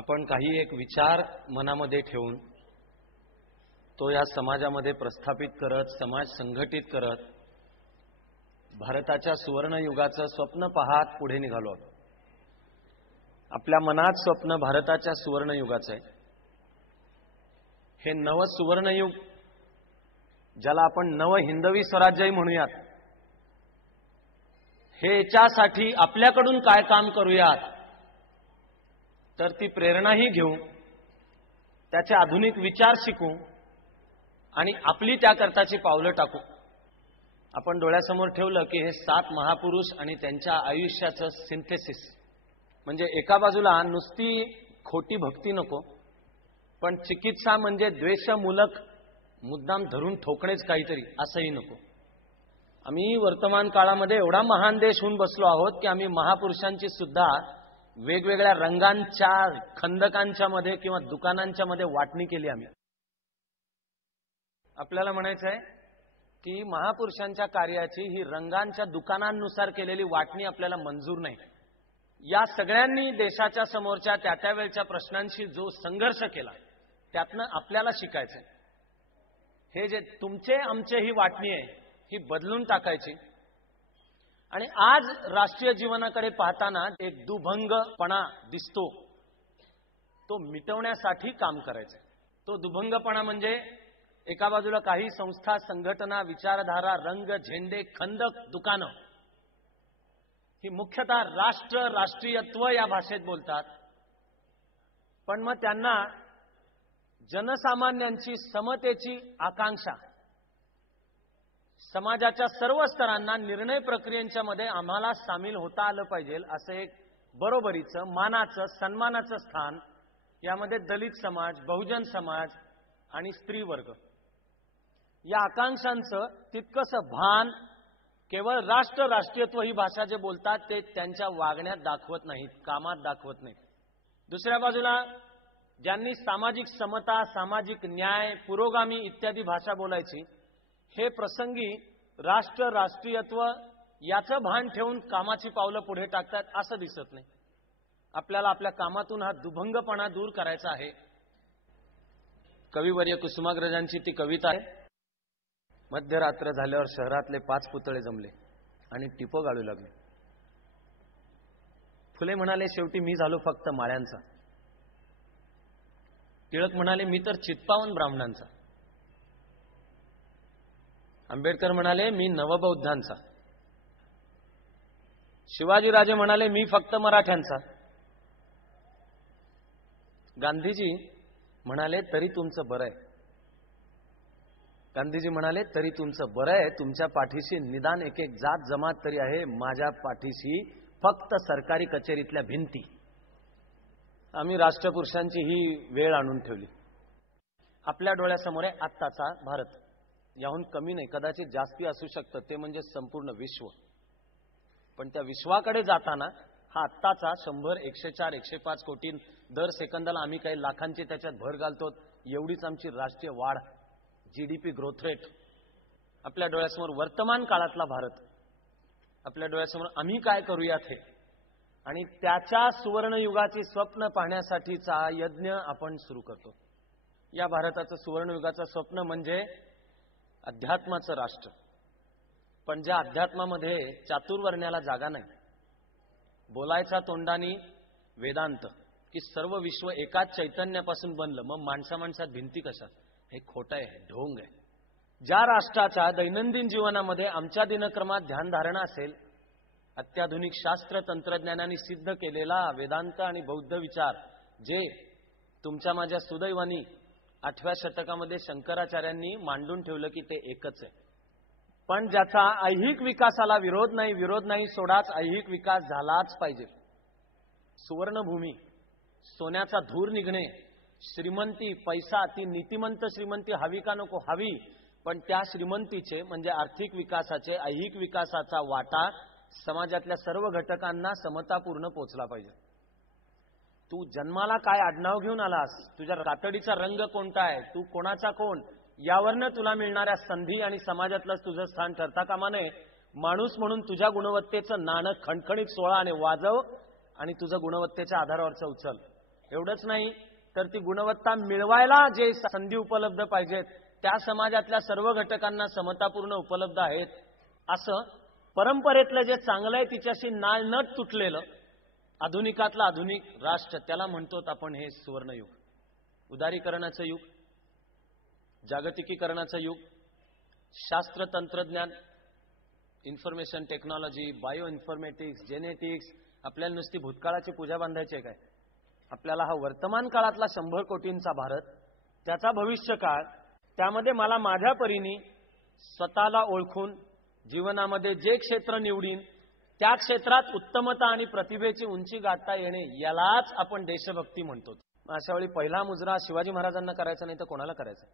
आपण काही एक विचार मनामध्ये ठेवून तो या समाजामध्ये प्रस्थापित करत, समाज संघटित करत, भारताच्या सुवर्णयुगाचं स्वप्न पाहत पुढे निघालो आहोत. आपल्या मनात स्वप्न भारताच्या सुवर्णयुगाचं आहे. हे नव सुवर्णयुग, ज्याला आपण नव हिंदवी स्वराज्यही म्हणूयात, हे याच्यासाठी आपल्याकडून काय काम करूयात, तर ती प्रेरणाही घेऊ, त्याचे आधुनिक विचार शिकू आणि आपली त्याकरताची पावलं टाकू. आपण डोळ्यासमोर ठेवलं की हे 7 महापुरुष आणि त्यांच्या आयुष्याचं सिंथेसिस. म्हणजे एका बाजूला नुसती खोटी भक्ती नको, पण चिकित्सा म्हणजे द्वेषमूलक मुद्दाम धरून ठोकणेच काहीतरी असंही नको. आम्ही वर्तमान काळामध्ये एवढा महान देश होऊन बसलो आहोत की आम्ही महापुरुषांची सुद्धा वेगवेगळ्या रंगांच्या खंदकांच्या मध्ये किंवा दुकानांच्या मध्ये वाटणी केली. आम्ही आपल्याला म्हणायचं आहे की महापुरुषांच्या कार्याची ही रंगांच्या दुकानांनुसार केलेली वाटणी आपल्याला मंजूर नाही. या सगळ्यांनी देशाच्या समोरच्या त्या वेळच्या प्रश्नांशी जो संघर्ष केला त्यातनं आपल्याला शिकायचंय. हे जे तुमचे आमचे ही वाटणी आहे ही बदलून टाकायची आणि आज राष्ट्रीय जीवनाकडे पाहताना एक दुभंगपणा दिसतो, तो मिटवण्यासाठी काम करायचं. तो दुभंगपणा म्हणजे एका बाजूला काही संस्था, संघटना, विचारधारा, रंग, झेंडे, खंदक, दुकानं ही मुख्यतः राष्ट्र, राष्ट्रीयत्व या भाषेत बोलतात. पण मग त्यांना जनसामान्यांची समतेची आकांक्षा, समाजाच्या सर्व स्तरांना निर्णय प्रक्रियेच्या मध्ये आम्हाला सामील होता आलं पाहिजे असं एक बरोबरीचं, मानाचं, सन्मानाचं स्थान यामध्ये दलित समाज, बहुजन समाज आणि स्त्री वर्ग या आकांक्षांचं तितकंसं भान केवळ राष्ट्र, राष्ट्रीयत्व ही भाषा जे बोलतात ते त्यांच्या वागण्यात दाखवत नाहीत, कामात दाखवत नाहीत. दुसऱ्या बाजूला ज्यांनी सामाजिक समता, सामाजिक न्याय, पुरोगामी इत्यादी भाषा बोलायची, हे प्रसंगी राष्ट्र, राष्ट्रीयत्व याचं भान ठेवून कामाची पावलं पुढे टाकतात असं दिसत नाही. आपल्याला आपल्या कामातून हा दुभंगपणा दूर करायचा आहे. कविवर्य कुसुमाग्रजांची ती कविता आहे. मध्यरात्र झाल्यावर शहरातले 5 पुतळे जमले आणि टिपो गाळू लागले. फुले म्हणाले, शेवटी मी झालो फक्त माळ्यांचा. टिळक म्हणाले, मी तर चित्पावन ब्राह्मणांचा. आंबेडकर म्हणाले, मी नवबौद्धांचा. शिवाजीराजे म्हणाले, मी फक्त मराठ्यांचा. गांधीजी म्हणाले, तरी तुमचं बरं आहे. गांधीजी म्हणाले, तरी तुमचं बरं आहे, तुमच्या पाठीशी निदान एक एक जात जमात तरी आहे, माझ्या पाठीशी फक्त सरकारी कचेरीतल्या भिंती. आम्ही राष्ट्रपुरुषांची ही वेळ आणून ठेवली. आपल्या डोळ्यासमोर आहे आत्ताचा भारत. याहून कमी नाही, कदाचित जास्ती असू शकतं, ते म्हणजे संपूर्ण विश्व. पण त्या विश्वाकडे जाताना हा आत्ताचा 100, 104, 105 कोटी दर सेकंदाला आम्ही काही लाखांची त्याच्यात भर घालतो, एवढीच आमची राष्ट्रीय वाढ, जीडीपी ग्रोथ रेट. आपल्या डोळ्यासमोर वर्तमान काळातला भारत, आपल्या डोळ्यासमोर आम्ही काय करूयात हे, आणि त्याच्या सुवर्णयुगाची स्वप्न पाहण्यासाठीचा यज्ञ आपण सुरू करतो. या भारताचं सुवर्णयुगाचं स्वप्न म्हणजे अध्यात्माचं राष्ट्र. पण ज्या अध्यात्मामध्ये चातुर्वर्ण्याला जागा नाही, बोलायचा तोंडानी वेदांत, की सर्व विश्व एकाच चैतन्यापासून बनलं, मग माणसात भिंती कशा, हे खोटं आहे, ढोंग आहे. ज्या राष्ट्राच्या दैनंदिन जीवनामध्ये आमच्या दिनक्रमात ध्यानधारणा असेल, अत्याधुनिक शास्त्र तंत्रज्ञानाने सिद्ध केलेला वेदांत आणि बौद्ध विचार, जे तुमच्या माझ्या सुदैवानी 8व्या शतकामध्ये शंकराचार्यांनी मांडून ठेवलं की ते एकच आहे. पण ज्याचा ऐहिक विकासाला विरोध नाही सोडाच ऐहिक विकास झालाच पाहिजे. सुवर्णभूमी, सोन्याचा धूर निघणे, श्रीमंती, पैसा, ती नीतिमंत श्रीमंती हवी का नको, हवी. पण त्या श्रीमंतीचे म्हणजे आर्थिक विकासाचे, ऐहिक विकासाचा वाटा समाजातल्या सर्व घटकांना समतापूर्ण पोचला पाहिजे. तू जन्माला काय आडनाव घेऊन आलास, तुझ्या कातडीचा रंग कोणता आहे, तू कोणाचा कोण, यावरनं तुला मिळणाऱ्या संधी आणि समाजातलं तुझं स्थान ठरता कामा नये. माणूस म्हणून तुझ्या गुणवत्तेचं नाणं खणखणीत सोळा आणि वाजव आणि तुझं गुणवत्तेच्या आधारावरचं उचल. एवढंच नाही तर ती गुणवत्ता मिळवायला जे संधी उपलब्ध पाहिजेत त्या समाजातल्या सर्व घटकांना समतापूर्ण उपलब्ध आहेत, असं परंपरेतलं जे चांगलं आहे तिच्याशी नाळ न तुटलेलं आधुनिकातलं आधुनिक राष्ट्र, त्याला म्हणतो आपण हे सुवर्णयुग. उदारीकरणाचं युग, जागतिकीकरणाचं युग, शास्त्र तंत्रज्ञान, information technology, bio informatics, genetics. आपल्याला नुसती भूतकाळाची पूजा बांधायची आहे काय? आपल्याला हा वर्तमान काळातला 100 कोटींचा भारत, त्याचा भविष्य काळ, त्यामध्ये मला माझ्या परीने स्वतःला ओळखून जीवनामध्ये जे क्षेत्र निवडीन त्या क्षेत्रात उत्तमता आणि प्रतिभेची उंची गाठता येणे, यालाच आपण देशभक्ती म्हणतो. अशा वेळी पहिला मुजरा शिवाजी महाराजांना करायचा नाही तर कोणाला करायचा?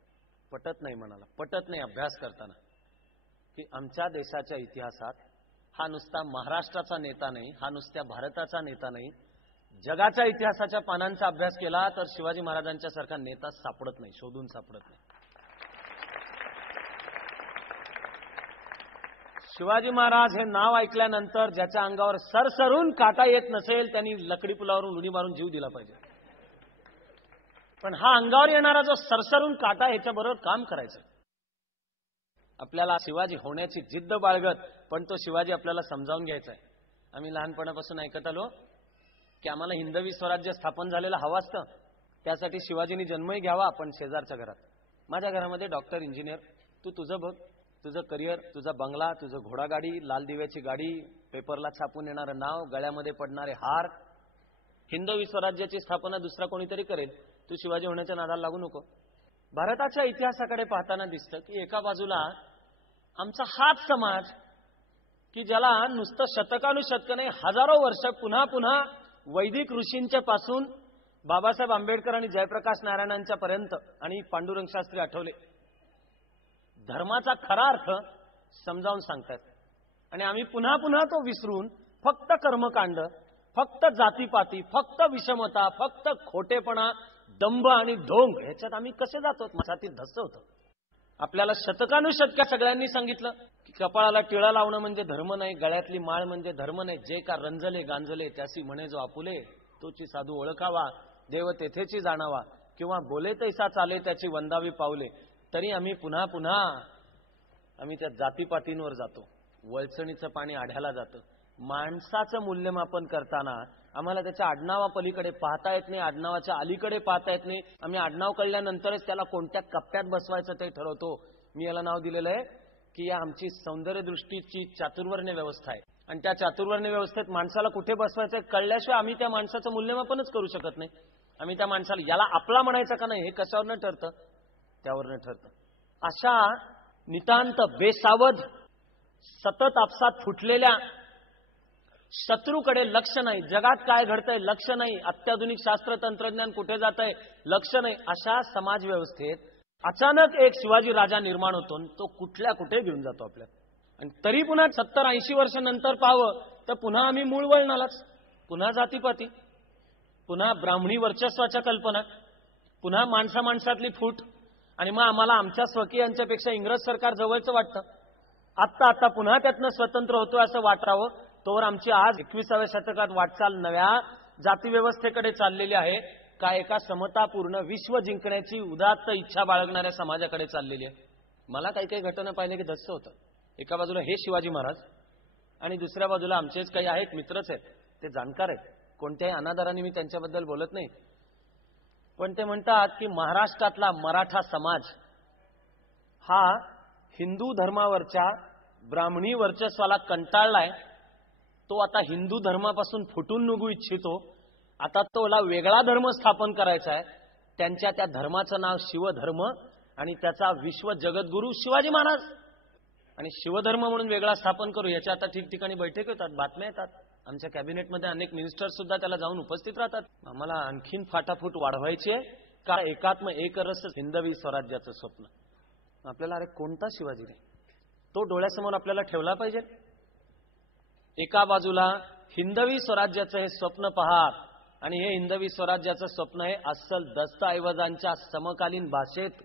पटत नाही म्हणाला, पटत नाही अभ्यास करताना की आमच्या देशाच्या इतिहासात हा नुसता महाराष्ट्राचा नेता नाही, हा नुसत्या भारताचा नेता नाही, जगाच्या इतिहासाच्या पानांचा अभ्यास केला तर शिवाजी महाराजांच्या सारखा नेता सापडत नाही, शोधून सापडत नाही. शिवाजी महाराज हे नाव ऐकल्यानंतर ज्याच्या अंगावर सरसरून काटा येत नसेल त्यांनी लकडी पुलावरून उडी मारून जीव दिला पाहिजे. पण हा अंगावर येणारा जो सरसरून काटा, ह्याच्याबरोबर काम करायचं. आपल्याला शिवाजी होण्याची जिद्द बाळगत, पण तो शिवाजी आपल्याला समजावून घ्यायचा आहे. आम्ही लहानपणापासून ऐकत आलो की आम्हाला हिंदवी स्वराज्य स्थापन झालेलं हवं असतं, त्यासाठी शिवाजींनी जन्मही घ्यावा आपण शेजारच्या घरात. माझ्या घरामध्ये डॉक्टर, इंजिनियर, तू तुझं बघ, तुझं करिअर, तुझा बंगला, तुझं घोडागाडी, लाल दिव्याची गाडी, पेपरला छापून येणारं नाव, गळ्यामध्ये पडणारे हार. हिंदवी स्वराज्याची स्थापना दुसरा कोणीतरी करेल, तू शिवाजी होण्याच्या नादाला लागू नको. भारताच्या इतिहासाकडे पाहताना दिसतं की एका बाजूला आमचा हाच समाज की ज्याला नुसतं शतकानुशतक नाही, हजारो वर्ष पुन्हा पुन्हा वैदिक ऋषींच्या पासून बाबासाहेब आंबेडकर आणि जयप्रकाश नारायणांच्या पर्यंत आणि पांडुरंग शास्त्री आठवले धर्माचा खरा अर्थ समजावून सांगतात. आणि आम्ही पुन्हा पुन्हा तो विसरून फक्त कर्मकांड, फक्त जातीपाती, फक्त विषमता, फक्त खोटेपणा, दंभ आणि ढोंग ह्याच्यात आम्ही कसे जातो? माझ्यातील धस्स होतं. आपल्याला शतकानुशतक्या सगळ्यांनी सांगितलं की कपाळाला टिळा लावणं म्हणजे धर्म नाही, गळ्यातली माळ म्हणजे धर्म नाही, जे का रंजले गांजले त्यासी म्हणे जो आपुले, तोची साधू ओळखावा, देव तेथेची जाणावा, किंवा बोले तैसा चाले त्याची वंदावी पावले. तरी आम्ही पुन्हा पुन्हा आम्ही त्या जातीपातींवर जातो. वळचणीचं पाणी आढ्याला जातं. माणसाचं मूल्यमापन करताना आम्हाला त्याच्या आडनावापलीकडे पाहता येत नाही, आडनावाच्या अलीकडे पाहता येत नाही. आम्ही आडनाव कळल्यानंतरच त्याला कोणत्या कप्प्यात बसवायचं ते ठरवतो. मी याला नाव दिलेलं आहे की आमची सौंदर्यदृष्टीची चातुर्वर्ण्य व्यवस्था आहे, आणि त्या चातुर्वर्ण्य व्यवस्थेत माणसाला कुठे बसवायचं कळल्याशिवाय आम्ही त्या माणसाचं मूल्यमापनच करू शकत नाही. आम्ही त्या माणसाला याला आपला म्हणायचं का नाही हे कशावरनं ठरतं? त्यावरनं ठरतं. अशा नितांत बेसावध सतत आपसात फुटलेल्या शत्रूकडे लक्ष नाही, जगात काय घडतंय लक्ष नाही, अत्याधुनिक शास्त्र तंत्रज्ञान कुठे जात आहे लक्ष नाही, अशा समाज व्यवस्थेत अचानक एक शिवाजी राजा निर्माण होतो, तो कुठल्या कुठे घेऊन जातो आपल्याला. आणि तरी पुन्हा 70-80 वर्ष नंतर पाहावं तर पुन्हा आम्ही मूळ वळणालाच, पुन्हा जातीपाती, पुन्हा ब्राह्मणी वर्चस्वाच्या कल्पना, पुन्हा माणसा माणसातली फूट. आणि मग आम्हाला आमच्या स्वकीयांच्यापेक्षा इंग्रज सरकार जवळचं वाटतं. आत्ता पुन्हा त्यातनं स्वतंत्र होतो असं वाटावं, तोवर आमची आज 21व्या शतकात वाटचाल नव्या जातीव्यवस्थेकडे चाललेली आहे का एका समतापूर्ण विश्व जिंकण्याची उदात्त इच्छा बाळगणाऱ्या समाजाकडे चाललेली आहे? मला काही काही घटना पाहिले की धस्स होतं. एका बाजूला हे शिवाजी महाराज आणि दुसऱ्या बाजूला आमचेच काही आहेत, मित्रच आहेत, ते जाणकार आहेत, कोणत्याही अनादराने मी त्यांच्याबद्दल बोलत नाही, पण ते म्हणतात की महाराष्ट्रातला मराठा समाज हा हिंदू धर्मावरच्या ब्राह्मणी वर्चस्वाला कंटाळलाय, तो आता हिंदू धर्मापासून फुटून निघू इच्छितो, आता तोला वेगळा धर्म स्थापन करायचा आहे. त्यांच्या त्या धर्माचं नाव शिवधर्म आणि त्याचा विश्व जगद्गुरू शिवाजी महाराज. आणि शिवधर्म म्हणून वेगळा स्थापन करू याच्या आता ठिकठिकाणी बैठक होतात, बातम्या येतात. आमच्या कॅबिनेटमध्ये अनेक मिनिस्टर सुद्धा त्याला जाऊन उपस्थित राहतात. आम्हाला आणखीन फाटाफूट वाढवायची आहे का एकात्म एकरस हिंदवी स्वराज्याचं स्वप्न? आपल्याला अरे कोणता शिवाजी रे, तो डोळ्यासमोर आपल्याला ठेवला पाहिजे. एका बाजूला हिंदवी स्वराज्याचं हे स्वप्न पहा, आणि हे हिंदवी स्वराज्याचं स्वप्न आहे अस्सल दस्तऐवजांच्या समकालीन भाषेत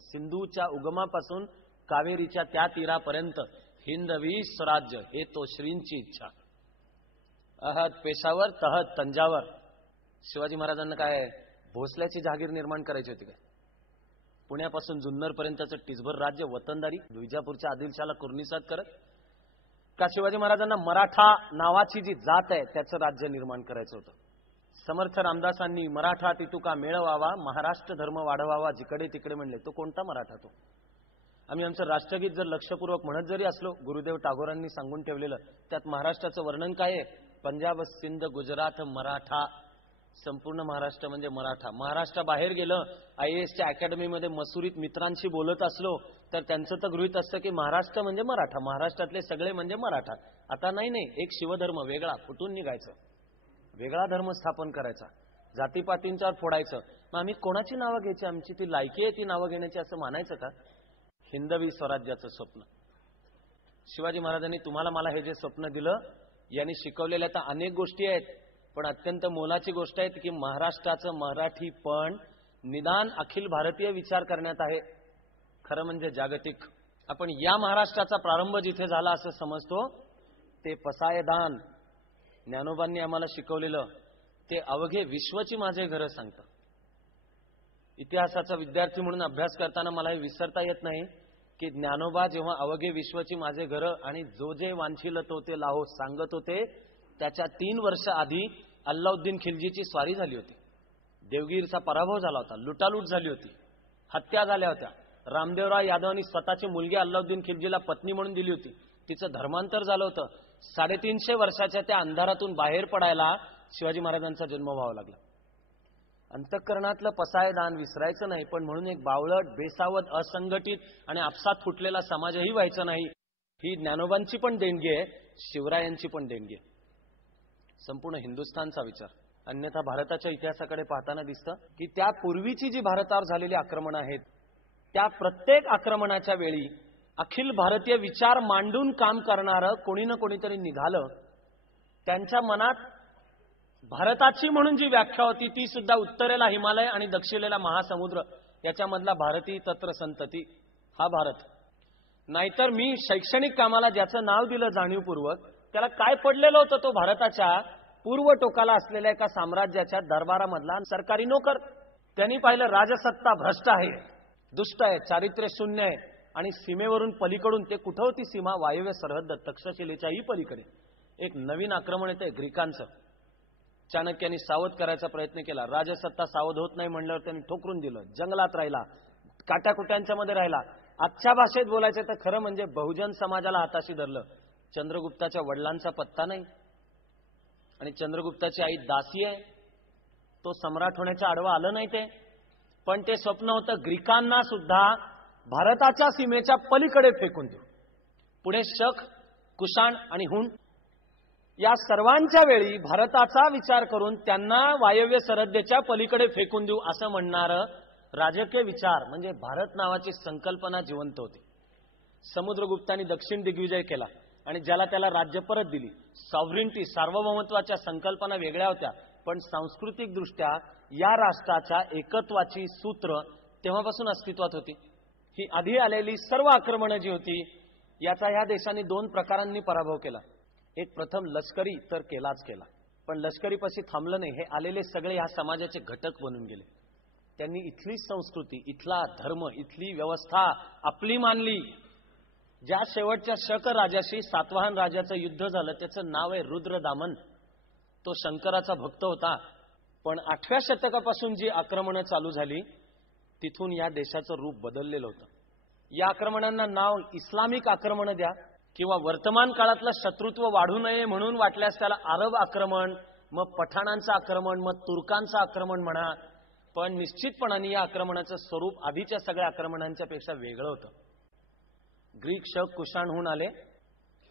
सिंधूच्या उगमापासून कावेरीच्या त्या तीरापर्यंत हिंदवी स्वराज्य हे तो श्रींची इच्छा. अहद पेशावर तहत तंजावर, शिवाजी महाराजांना काय भोसल्याची जहागीर निर्माण करायची होती काय? पुण्यापासून जुन्नर पर्यंतचं टिचभर राज्य वतनदारी विजापूरच्या आदिलशाला कुर्निसात करत का शिवाजी महाराजांना मराठा नावाची जी जात आहे त्याचं राज्य निर्माण करायचं होतं? समर्थ रामदासांनी मराठा तितुका मेळवावा, महाराष्ट्र धर्म वाढवावा, जिकडे तिकडे म्हणले. तो कोणता मराठा? तो आम्ही आमचं राष्ट्रगीत जर लक्षपूर्वक म्हणत जरी असलो, गुरुदेव टागोरांनी सांगून ठेवलेलं, त्यात महाराष्ट्राचं वर्णन काय आहे? पंजाब, सिंध, गुजरात, मराठा, संपूर्ण महाराष्ट्र म्हणजे मराठा. महाराष्ट्राबाहेर गेलं, IASच्या अकॅडमीमध्ये मसुरीत मित्रांशी बोलत असलो तर त्यांचं तर गृहीत असतं की महाराष्ट्र म्हणजे मराठा, महाराष्ट्रातले सगळे म्हणजे मराठा. आता नाही, एक शिवधर्म वेगळा फुटून निघायचं, वेगळा धर्म स्थापन करायचा, जातीपातींच्यावर फोडायचं. मग आम्ही कोणाची नावं घ्यायची? आमची ती लायकी आहे ती नावं घेण्याची असं म्हणायचं का? हिंदवी स्वराज्याचं स्वप्न. शिवाजी महाराजांनी तुम्हाला मला हे जे स्वप्न दिलं, यांनी शिकवलेल्या तर अनेक गोष्टी आहेत, पण अत्यंत मोलाची गोष्ट आहे की महाराष्ट्राचं मराठी पण निदान अखिल भारतीय विचार करण्यात आहे, खरं म्हणजे जागतिक. आपण या महाराष्ट्राचा प्रारंभ जिथे झाला असं समजतो ते पसायदान ज्ञानोबांनी आम्हाला शिकवलेलं ते अवघे विश्वची माझे घर सांगतं. इतिहासाचा विद्यार्थी म्हणून अभ्यास करताना मला हे विसरता येत नाही की ज्ञानोबा जेव्हा अवघे विश्वची माझे घर आणि जो जे वांछिल तो ते लाहो सांगत होते, त्याच्या 3 वर्ष आधी अल्लाउद्दीन खिलजीची स्वारी झाली होती, देवगिरीचा पराभव झाला होता, लुटालूट झाली होती, हत्या झाल्या होत्या. रामदेवराव यादवांनी स्वतःची मुलगी अल्लाउद्दीन खिलजीला पत्नी म्हणून दिली होती, तिचं धर्मांतर झालं होतं. 350 वर्षाच्या त्या अंधारातून बाहेर पडायला शिवाजी महाराजांचा जन्म व्हावा लागला. अंतःकरणातलं पसायदान विसरायचं नाही, पण म्हणून एक बावळट, बेसावध, असंघटित आणि आपसात फुटलेला समाजही व्हायचा नाही. ही ज्ञानोबांची पण देणगी आहे, शिवरायांची पण देणगी आहे, संपूर्ण हिंदुस्थानचा विचार. अन्यथा भारताच्या इतिहासाकडे पाहताना दिसतं की त्या पूर्वीची जी भारतावर झालेली आक्रमणं आहेत, त्या प्रत्येक आक्रमणाच्या वेळी अखिल भारतीय विचार मांडून काम करणारं कोणी ना कोणीतरी निघालं. त्यांच्या मनात भारताची म्हणून जी व्याख्या होती ती सुद्धा उत्तरेला हिमालय आणि दक्षिणेला महासमुद्र याच्यामधला भारतीय तत्र संतती हा भारत. नाहीतर मी शैक्षणिक कामाला ज्याचं नाव दिलं जाणीवपूर्वक, त्याला काय पडलेलं होतं? तो भारताच्या पूर्व टोकाला असलेल्या एका साम्राज्याच्या दरबारामधला सरकारी नोकर. त्यांनी पाहिलं राजसत्ता भ्रष्ट आहे, दुष्ट आहे, चारित्र्य शून्य आहे आणि सीमेवरून पलीकडून, ते कुठं होती सीमा? वायव्य सरहद्द तक्षशिलेच्याही पलीकडे एक नवीन आक्रमण येतंय ग्रीकांचं. चाणक्यांनी सावध करायचा प्रयत्न केला, राजसत्ता सावध होत नाही म्हणल्यावर त्यांनी ठोकरून दिलं, जंगलात राहिला, काट्याकुट्यांच्या मध्ये राहिला. आजच्या भाषेत बोलायचं तर खरं म्हणजे बहुजन समाजाला हाताशी धरलं. चंद्रगुप्ताच्या वडिलांचा पत्ता नाही आणि चंद्रगुप्ताची आई दासी आहे, तो सम्राट होण्याच्या आडवा आलं नाही ते. पण ते स्वप्न होतं ग्रीकांना सुद्धा भारताच्या सीमेच्या पलीकडे फेकून देऊ. पुढे शक, कुशाण आणि हुन या सर्वांच्या वेळी भारताचा विचार करून त्यांना वायव्य सरहद्देच्या पलीकडे फेकून देऊ असं म्हणणारं राजकीय विचार म्हणजे भारत नावाची संकल्पना जिवंत होती. समुद्रगुप्तांनी दक्षिण दिग्विजय केला आणि ज्याला त्याला राज्य परत दिली. सॉव्हरिनिटी, सार्वभौमत्वाच्या संकल्पना वेगळ्या होत्या, पण सांस्कृतिक दृष्ट्या या राष्ट्राच्या एकत्वाची सूत्र तेव्हापासून अस्तित्वात होती. ही आधी आलेली सर्व आक्रमणं जी होती याचा ह्या देशांनी 2 प्रकारांनी पराभव केला. एक प्रथम लष्करी तर केलाच केला, पण लष्करीपाशी थांबलं नाही. हे आलेले सगळे ह्या समाजाचे घटक बनून गेले. त्यांनी इथली संस्कृती, इथला धर्म, इथली व्यवस्था आपली मानली. ज्या शेवटच्या शक राजाशी सातवाहन राजाचं युद्ध झालं त्याचं नाव आहे रुद्रदामन. तो शंकराचा भक्त होता. पण 8व्या शतकापासून जी आक्रमणं चालू झाली तिथून या देशाचं रूप बदललेलं होतं. या आक्रमणांना नाव इस्लामिक आक्रमण द्या किंवा वर्तमान काळातलं शत्रुत्व वाढू नये म्हणून वाटल्यास त्याला अरब आक्रमण, मग पठाणांचं आक्रमण, मग तुर्कांचं आक्रमण म्हणा. पण निश्चितपणाने या आक्रमणाचं स्वरूप आधीच्या सगळ्या आक्रमणांच्या पेक्षा वेगळं होतं. ग्रीक शक कुशाणहून आले.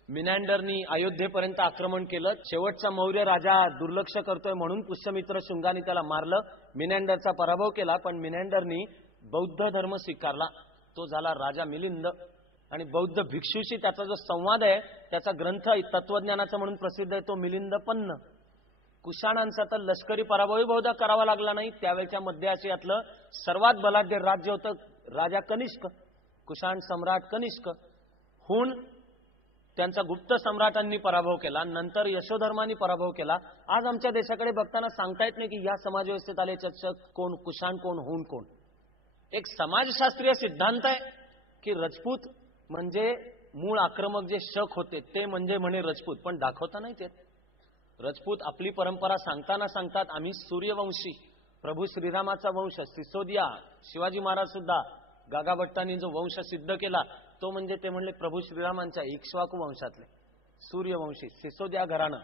मिनॅंडरनी अयोध्येपर्यंत आक्रमण केलं. शेवटचा मौर्य राजा दुर्लक्ष करतोय म्हणून पुष्यमित्र शुंगाने त्याला मारलं. मिनॅंडरचा पराभव केला, पण मिनॅंडरनी बौद्ध धर्म स्वीकारला. तो झाला राजा मिलिंद. आणि बौद्ध भिक्षूशी त्याचा जो संवाद आहे त्याचा ग्रंथ तत्वज्ञानाचा म्हणून प्रसिद्ध आहे तो मिलिंदपन्न. कुशाणांचा तर लष्करी पराभवही बहुधा करावा लागला नाही. त्यावेळच्या मध्य आशियातलं सर्वात बलाढ्य राज्य होतं राजा कनिष्क, कुशाण सम्राट कनिष्क. हुन त्यांचा गुप्त सम्राटांनी पराभव केला, नंतर यशोधर्मांनी पराभव केला. आज आमच्या देशाकडे बघताना सांगता येत नाही की या समाजव्यवस्थेत आले चर्चक कोण, कुशाण कोण, होऊन कोण. एक समाजशास्त्रीय सिद्धांत आहे की राजपूत म्हणजे मूळ आक्रमक जे शक होते ते म्हणजे म्हणे राजपूत, पण दाखवता नाही ते. राजपूत आपली परंपरा सांगताना सांगतात आम्ही सूर्यवंशी, प्रभू श्रीरामाचा वंश, सिसोदिया, शिवाजी महाराज सुद्धा गागा भट्टांनी जो वंश सिद्ध केला तो म्हणजे ते म्हणले प्रभू श्रीरामांच्या इक्ष्वाकू वंशातले सूर्यवंशी. सिसोदिया घराणं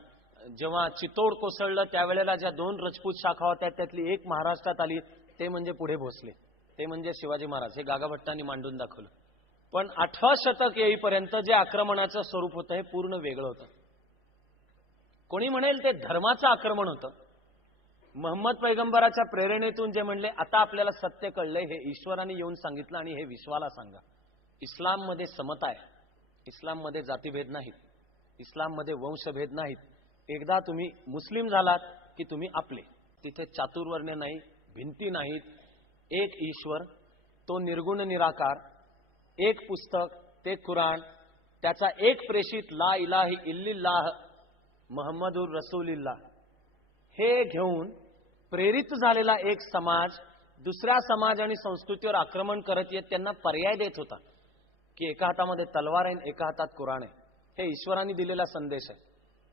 जेव्हा चितोड कोसळलं त्यावेळेला ज्या 2 राजपूत शाखा होत्या त्यातली एक महाराष्ट्रात आली, ते म्हणजे पुढे भोसले, ते म्हणजे शिवाजी महाराज. हे गागा भट्टांनी मांडून दाखवलं. पण 8वं शतक येईपर्यंत जे आक्रमणाचं स्वरूप होतं हे पूर्ण वेगळं होतं. कोणी म्हणेल ते धर्माचं आक्रमण होतं. मोहम्मद पैगंबराच्या प्रेरणेतून जे म्हणले आता आपल्याला सत्य कळलंय, हे ईश्वराने येऊन सांगितलं आणि हे विश्वाला सांगा. इस्लाममध्ये समता आहे, इस्लाममध्ये जातीभेद नाहीत, इस्लाममध्ये वंशभेद नाहीत. एकदा तुम्ही मुस्लिम झालात की तुम्ही आपले. तिथे चातुर्वर्ण्य नाही, भिंती नाहीत, एक ईश्वर, तो निर्गुण निराकार, एक पुस्तक ते कुराण, त्याचा एक प्रेषित ला इलाही इल्लिल्लाह मुहम्मदुर रसूलिल्लाह, हे घेऊन प्रेरित झालेला एक समाज दुसऱ्या समाज आणि संस्कृतीवर आक्रमण करत येत त्यांना पर्याय देत होता की एका हातामध्ये तलवार आहे, एका हातात कुराण आहे. हे ईश्वराने दिलेला संदेश आहे,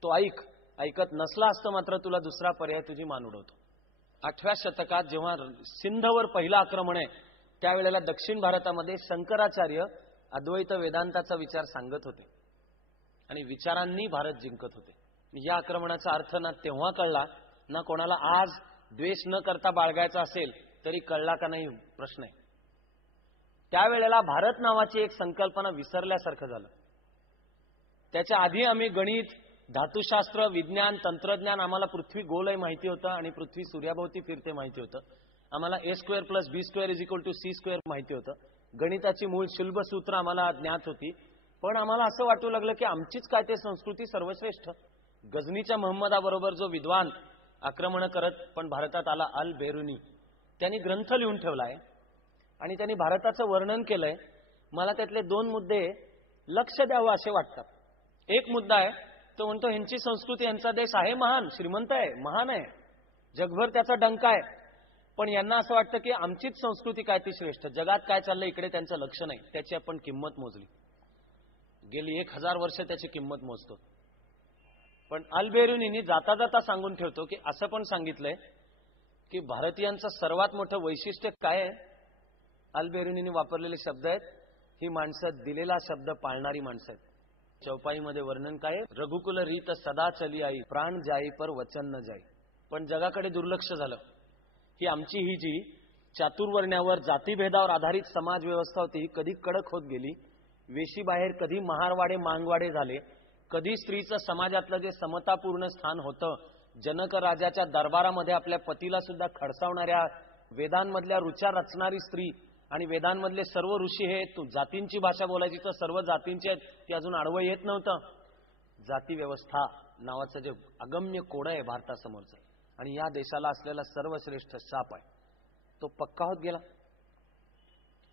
तो ऐक. ऐकत नसला असतं मात्र तुला दुसरा पर्याय तुझी मान उडवतो. 8व्या शतकात जेव्हा सिंधवर पहिलं आक्रमण आहे त्यावेळेला दक्षिण भारतामध्ये शंकराचार्य अद्वैत वेदांताचा विचार सांगत होते आणि विचारांनी भारत जिंकत होते. या आक्रमणाचा अर्थ ना तेव्हा कळला, ना कोणाला आज द्वेष न करता बाळगायचा असेल तरी कळला का नाही प्रश्न आहे. त्यावेळेला भारत नावाची एक संकल्पना विसरल्यासारखं झालं. त्याच्या आधी आम्ही गणित, धातुशास्त्र, विज्ञान, तंत्रज्ञान, आम्हाला पृथ्वी गोल आहे माहिती होतं आणि पृथ्वी सूर्याभोवती फिरते माहिती होतं. आम्हाला a² + b² = c² माहिती होतं. गणिताची मूळ शुल्ब सूत्र आम्हाला ज्ञात होती. पण आम्हाला असं वाटू लागलं की आमचीच काय ते संस्कृती सर्वश्रेष्ठ. गझनीच्या महम्मदाबरोबर जो विद्वान आक्रमण करत पण भारतात आला, अल बेरुनी, त्यांनी ग्रंथ लिहून ठेवलाय आणि त्यांनी भारताचं वर्णन केलंय. मला त्यातले 2 मुद्दे लक्ष द्यावं असे वाटतात. एक मुद्दा आहे तो म्हणतो ह्यांची संस्कृती, यांचा देश आहे महान, श्रीमंत आहे, महान आहे, जगभर त्याचा डंका आहे, पण यांना असं वाटतं की आमचीच संस्कृती काय ती श्रेष्ठ, जगात काय चाललं इकडे त्यांचं लक्ष नाही. त्याची आपण किंमत मोजली, गेली 1000 वर्ष त्याची किंमत मोजतो. पण अल बेरुनींनी जाता जाता सांगून ठेवतो की असं पण सांगितलंय की भारतीयांचं सर्वात मोठं वैशिष्ट्य काय आहे. अल बेरुनींनी वापरलेले शब्द आहेत, ही माणसं दिलेला शब्द पाळणारी माणसं आहेत. चौपाईमध्ये वर्णन काय आहे, रघुकुल रीत सदा चली आई, प्राण जाई पर वचन न जाई. पण जगाकडे दुर्लक्ष झालं की आमची ही जी चातुर्वर्ण्यावर, जातीभेदावर आधारित समाज व्यवस्था होती ही कधी कडक होत गेली. वेशीबाहेर कधी महारवाडे मांगवाडे झाले, कधी स्त्रीचं समाजातलं जे समतापूर्ण स्थान होतं, जनक राजाच्या दरबारामध्ये आपल्या पतीला सुद्धा खडसावणाऱ्या, वेदांमधल्या ऋचा रचणारी स्त्री आणि वेदांमधले सर्व ऋषी हे जातींची भाषा बोलायची तर सर्व जातींचे आहेत, ती अजून आडवं येत नव्हतं. जाती व्यवस्था नावाचं जे अगम्य कोड आहे भारतासमोरचं आणि या देशाला असलेला सर्वश्रेष्ठ शाप आहे, तो पक्का होत गेला.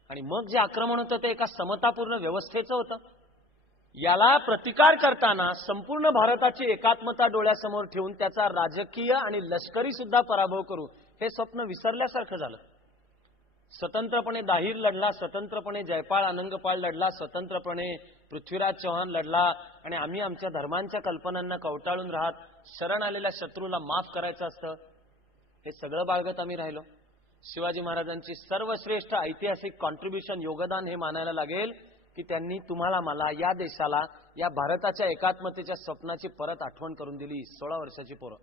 आणि मग जे आक्रमण होतं ते एका समतापूर्ण व्यवस्थेचं होतं. याला प्रतिकार करताना संपूर्ण भारताची एकात्मता डोळ्यासमोर ठेवून त्याचा राजकीय आणि लष्करी सुद्धा पराभव करू हे स्वप्न विसरल्यासारखं झालं. स्वतंत्रपणे दाहीर लढला, स्वतंत्रपणे जयपाळ आनंगपाळ लढला, स्वतंत्रपणे पृथ्वीराज चव्हाण लढला आणि आम्ही आमच्या धर्मांच्या कल्पनांना कवटाळून राहत शरण आलेल्या शत्रूला माफ करायचं असतं हे सगळं बाळगत आम्ही राहिलो. शिवाजी महाराजांची सर्वश्रेष्ठ ऐतिहासिक कॉन्ट्रीब्युशन, योगदान हे मानायला लागेल की त्यांनी तुम्हाला, मला, या देशाला, या भारताच्या एकात्मतेच्या स्वप्नाची परत आठवण करून दिली. 16 वर्षाची पोरं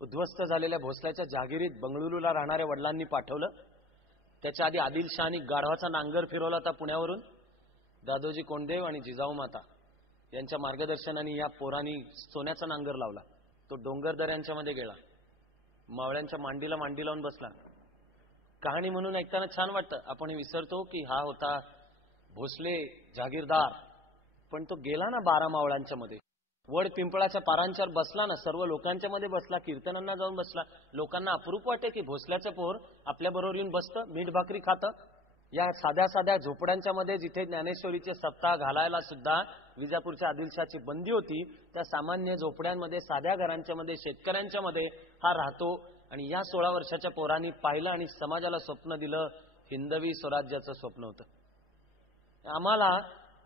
उद्ध्वस्त झालेल्या भोसल्याच्या जहागिरीत बंगळुरूला राहणाऱ्या वडिलांनी पाठवलं. त्याच्या आधी आदिलशहानी गाढवाचा नांगर फिरवला होता पुण्यावरून. दादोजी कोंडदेव आणि जिजाऊ माता यांच्या मार्गदर्शनाने या पोरांनी सोन्याचा नांगर लावला. तो डोंगर दऱ्यांच्या मध्ये गेला, मावळ्यांच्या मांडीला मांडी लावून बसला. कहाणी म्हणून ऐकताना छान वाटतं. आपण विसरतो की हा होता भोसले जागीरदार, पण तो गेला ना 12 मावळांच्या मध्ये, वड पिंपळाच्या पारांच्यावर बसला ना, सर्व लोकांच्या मध्ये बसला, कीर्तनांना जाऊन बसला. लोकांना अप्रूप वाटे की भोसल्याचं पोर आपल्या बरोबर येऊन बसतं, मीठ भाकरी खातं. या साध्या साध्या झोपड्यांच्या मध्ये जिथे ज्ञानेश्वरीचे सप्ताह घालायला सुद्धा विजापूरच्या आदिलशाची बंदी होती, त्या सामान्य झोपड्यांमध्ये, साध्या घरांच्या मध्ये, शेतकऱ्यांच्या मध्ये हा राहतो. आणि या 16 वर्षाच्या पोरांनी पाहिलं आणि समाजाला स्वप्न दिलं, हिंदवी स्वराज्याचं स्वप्न होतं. आम्हाला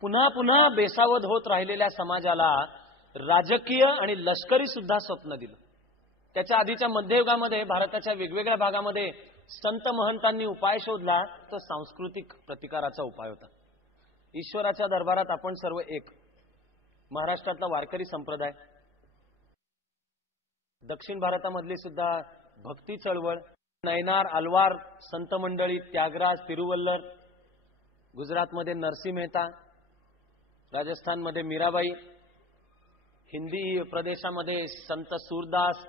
पुन्हा पुन्हा बेसावध होत राहिलेल्या समाजाला राजकीय आणि लष्करी सुद्धा स्वप्न दिलं. त्याच्या आधीच्या मध्ययुगामध्ये भारताच्या वेगवेगळ्या भागामध्ये संत महंतांनी उपाय शोधला, तो सांस्कृतिक प्रतिकाराचा उपाय होता. ईश्वराच्या दरबारात आपण सर्व एक. महाराष्ट्रातला वारकरी संप्रदाय, दक्षिण भारतामधली सुद्धा भक्ती चळवळ, नयनार, अलवार संत मंडळी, त्यागराज, तिरुवल्लर, गुजरातमध्ये नरसिंह मेहता, राजस्थानमध्ये मीराबाई, हिंदी प्रदेशामध्ये संत सूरदास,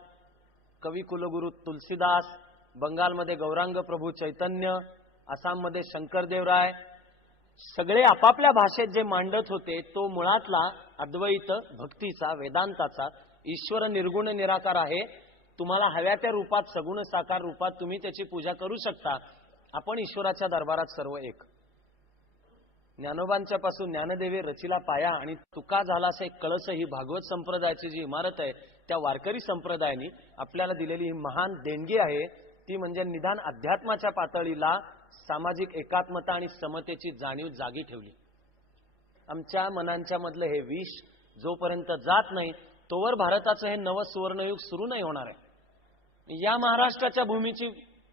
कवी कुलगुरू तुलसीदास, बंगालमध्ये गौरांग प्रभू चैतन्य, आसाममध्ये शंकरदेवराय, सगळे आपापल्या भाषेत जे मांडत होते तो मुळातला अद्वैत भक्तीचा, वेदांताचा, ईश्वर निर्गुण निराकार आहे, तुम्हाला हव्या त्या रूपात, सगुण साकार रूपात तुम्ही त्याची पूजा करू शकता, आपण ईश्वराच्या दरबारात सर्व एक. ज्ञानोबांच्या पासून ज्ञानदेवे रचिला पाया आणि तुका झालास एक कळस, ही भागवत संप्रदायाची जी इमारत आहे त्या वारकरी संप्रदायाने आपल्याला दिलेली ही महान देणगी आहे. ती म्हणजे निदान अध्यात्माच्या पातळीला सामाजिक एकात्मता आणि समतेची जाणीव जागी ठेवली. आमच्या मनांच्या मधलं हे विष जोपर्यंत जात नाही तोवर भारताचं हे नवं सुवर्णयुग सुरू नाही होणार आहे. या महाराष्ट्राच्या भूमीची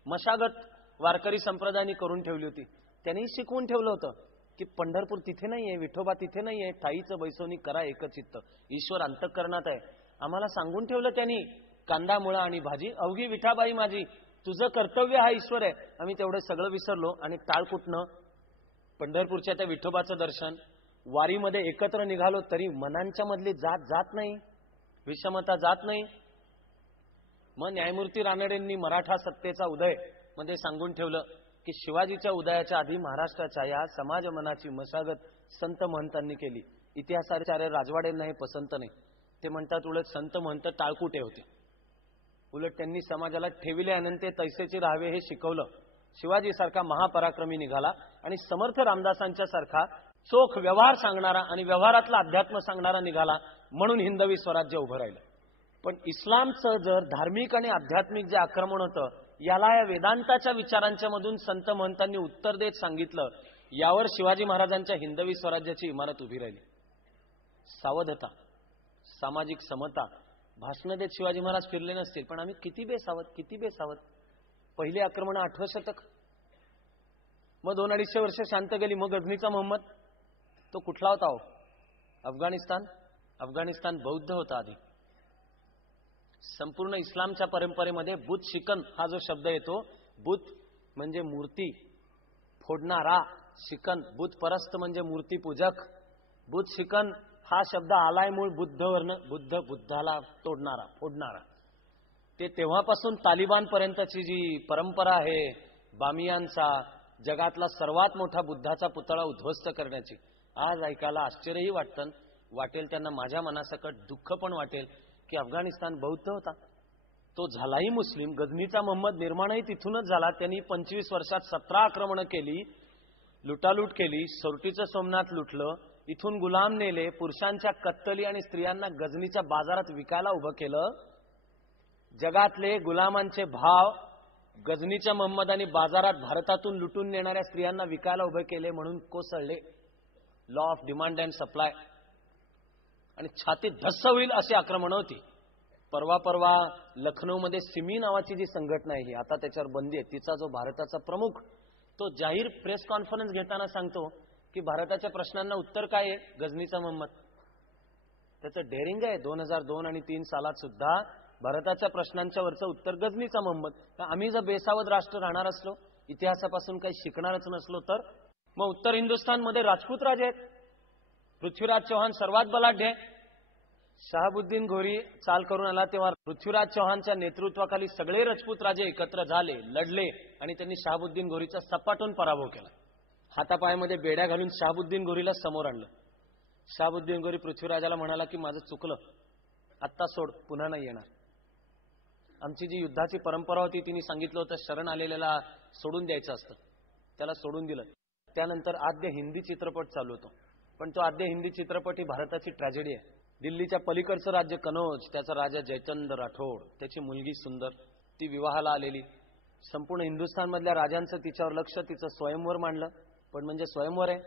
मशागत वारकरी संप्रदायाने करून ठेवली होती. त्यांनी शिकवून ठेवलं होतं की पंढरपूर तिथे नाहीये, विठोबा तिथे नाहीये, ठाईचं बैसोनी करा एकचित्त, ईश्वर अंतःकरणात आहे. आम्हाला सांगून ठेवलं त्यांनी, कांदा मुळा आणि भाजी अवघी विठाबाई माझी, तुझं कर्तव्य हा ईश्वर आहे. आम्ही तेवढं सगळं विसरलो आणि टाळ कुटणं, पंढरपूरच्या त्या विठोबाचं दर्शन, वारीमध्ये एकत्र निघालो तरी मनांच्या मधली जात नाही, विषमता जात नाही. मग न्यायमूर्ती रानडेंनी मराठा सत्तेचा उदय मध्ये सांगून ठेवलं की शिवाजीच्या उदयाच्या आधी महाराष्ट्राच्या या समाज मनाची मशागत संत महंतांनी केली. इतिहासाचार्य राजवाडेंना हे पसंत नाही. ते म्हणतात उलट संत महंत टाळकुटे होते, उलट त्यांनी समाजाला ठेविले अनंते तैसेचे राहावे हे शिकवलं. शिवाजी सारखा महापराक्रमी निघाला आणि समर्थ रामदासांच्या सारखा चोख व्यवहार सांगणारा आणि व्यवहारातला अध्यात्म सांगणारा निघाला, म्हणून हिंदवी स्वराज्य उभं राहिलं. पण इस्लामचं जर धार्मिक आणि आध्यात्मिक जे आक्रमण होतं, याला या वेदांताच्या विचारांच्या मधून संत महंतांनी उत्तर देत सांगितलं. यावर शिवाजी महाराजांच्या हिंदवी स्वराज्याची इमारत उभी राहिली. सावधता, सामाजिक समता, भाषण देत शिवाजी महाराज फिरले नसतील, पण आम्ही किती बेसावध. पहिले आक्रमण 8वं शतक, मग 200-250 वर्ष शांत गेली. मग गझनीचा मोहम्मद, तो कुठला होता हो? अफगाणिस्तान बौद्ध होता आधी. संपूर्ण इस्लामच्या परंपरेमध्ये बुत शिकन हा जो शब्द येतो, बुत म्हणजे मूर्ती फोडणारा, शिकन बुत परस्त म्हणजे मूर्ती पूजक. बुत शिकन हा शब्द आलाय मूळ बुद्धवर्ण, बुद्धाला तोडणारा, फोडणारा. ते तेव्हापासून तालिबान पर्यंतची जी परंपरा आहे बामियांचा, जगातला सर्वात मोठा बुद्धाचा पुतळा उद्ध्वस्त करण्याची, आज ऐकायला आश्चर्यही वाटेल त्यांना. माझ्या मनासकट दुःख पण वाटेल की अफगाणिस्तान बौद्ध होता, तो झालाही मुस्लिम. गझनीचा मोहम्मद निर्माणही तिथूनच झाला. त्यांनी 25 वर्षात 17 आक्रमणं केली, लुटालूट केली, सोरटीचं सोमनाथ लुटलं, इथून गुलाम नेले, पुरुषांच्या कत्तली आणि स्त्रियांना गझनीच्या बाजारात विकायला उभं केलं. जगातले गुलामांचे भाव गझनीच्या मोहम्मदांनी बाजारात भारतातून लुटून नेणाऱ्या स्त्रियांना विकायला उभे केले म्हणून कोसळले. Law of demand and supply. आणि छातीत धस्स होईल अशी आक्रमण होती. परवा लखनौमध्ये सिमी नावाची जी संघटना आहे, आता त्याच्यावर बंदी आहे, तिचा जो भारताचा प्रमुख, तो जाहीर प्रेस कॉन्फरन्स घेताना सांगतो की भारताच्या प्रश्नांना उत्तर काय आहे? गझनीचा मोहम्मद. त्याचं डेअरिंग आहे. 2002 आणि 2003 सालात सुद्धा भारताच्या प्रश्नांच्या वरचं उत्तर गझनीचा मोहम्मद. आम्ही जर बेसावध राष्ट्र राहणार असलो, इतिहासापासून काही शिकणारच नसलो तर मग उत्तर हिंदुस्थानमध्ये राजपूत राजे आहेत. पृथ्वीराज चौहान सर्वात बलाढ्य आहे. शहाबुद्दीन घोरी चाल करून आला तेव्हा पृथ्वीराज चौहानच्या नेतृत्वाखाली सगळे राजपूत राजे एकत्र झाले, लढले आणि त्यांनी शहाबुद्दीन घोरीचा सपाटून पराभव केला. हातापायामध्ये बेड्या घालून शहाबुद्दीन घोरीला समोर आणलं. शहाबुद्दीन घोरी पृथ्वीराजाला म्हणाला की माझं चुकलं, आत्ता सोड, पुन्हा नाही येणार. आमची जी युद्धाची परंपरा होती तिने सांगितलं होतं शरण आलेल्याला सोडून द्यायचं असतं. त्याला सोडून दिलं. त्यानंतर आद्य हिंदी चित्रपट चालू होतो, पण तो आद्य हिंदी चित्रपट ही भारताची ट्रॅजेडी आहे. दिल्लीच्या पलीकडचं राज्य कनौज, त्याचा राजा जयचंद राठोड, त्याची मुलगी सुंदर, ती विवाहाला आलेली. संपूर्ण हिंदुस्थानमधल्या राजांचं तिच्यावर लक्ष, तिचं स्वयंवर मांडलं. पण म्हणजे स्वयंवर आहे,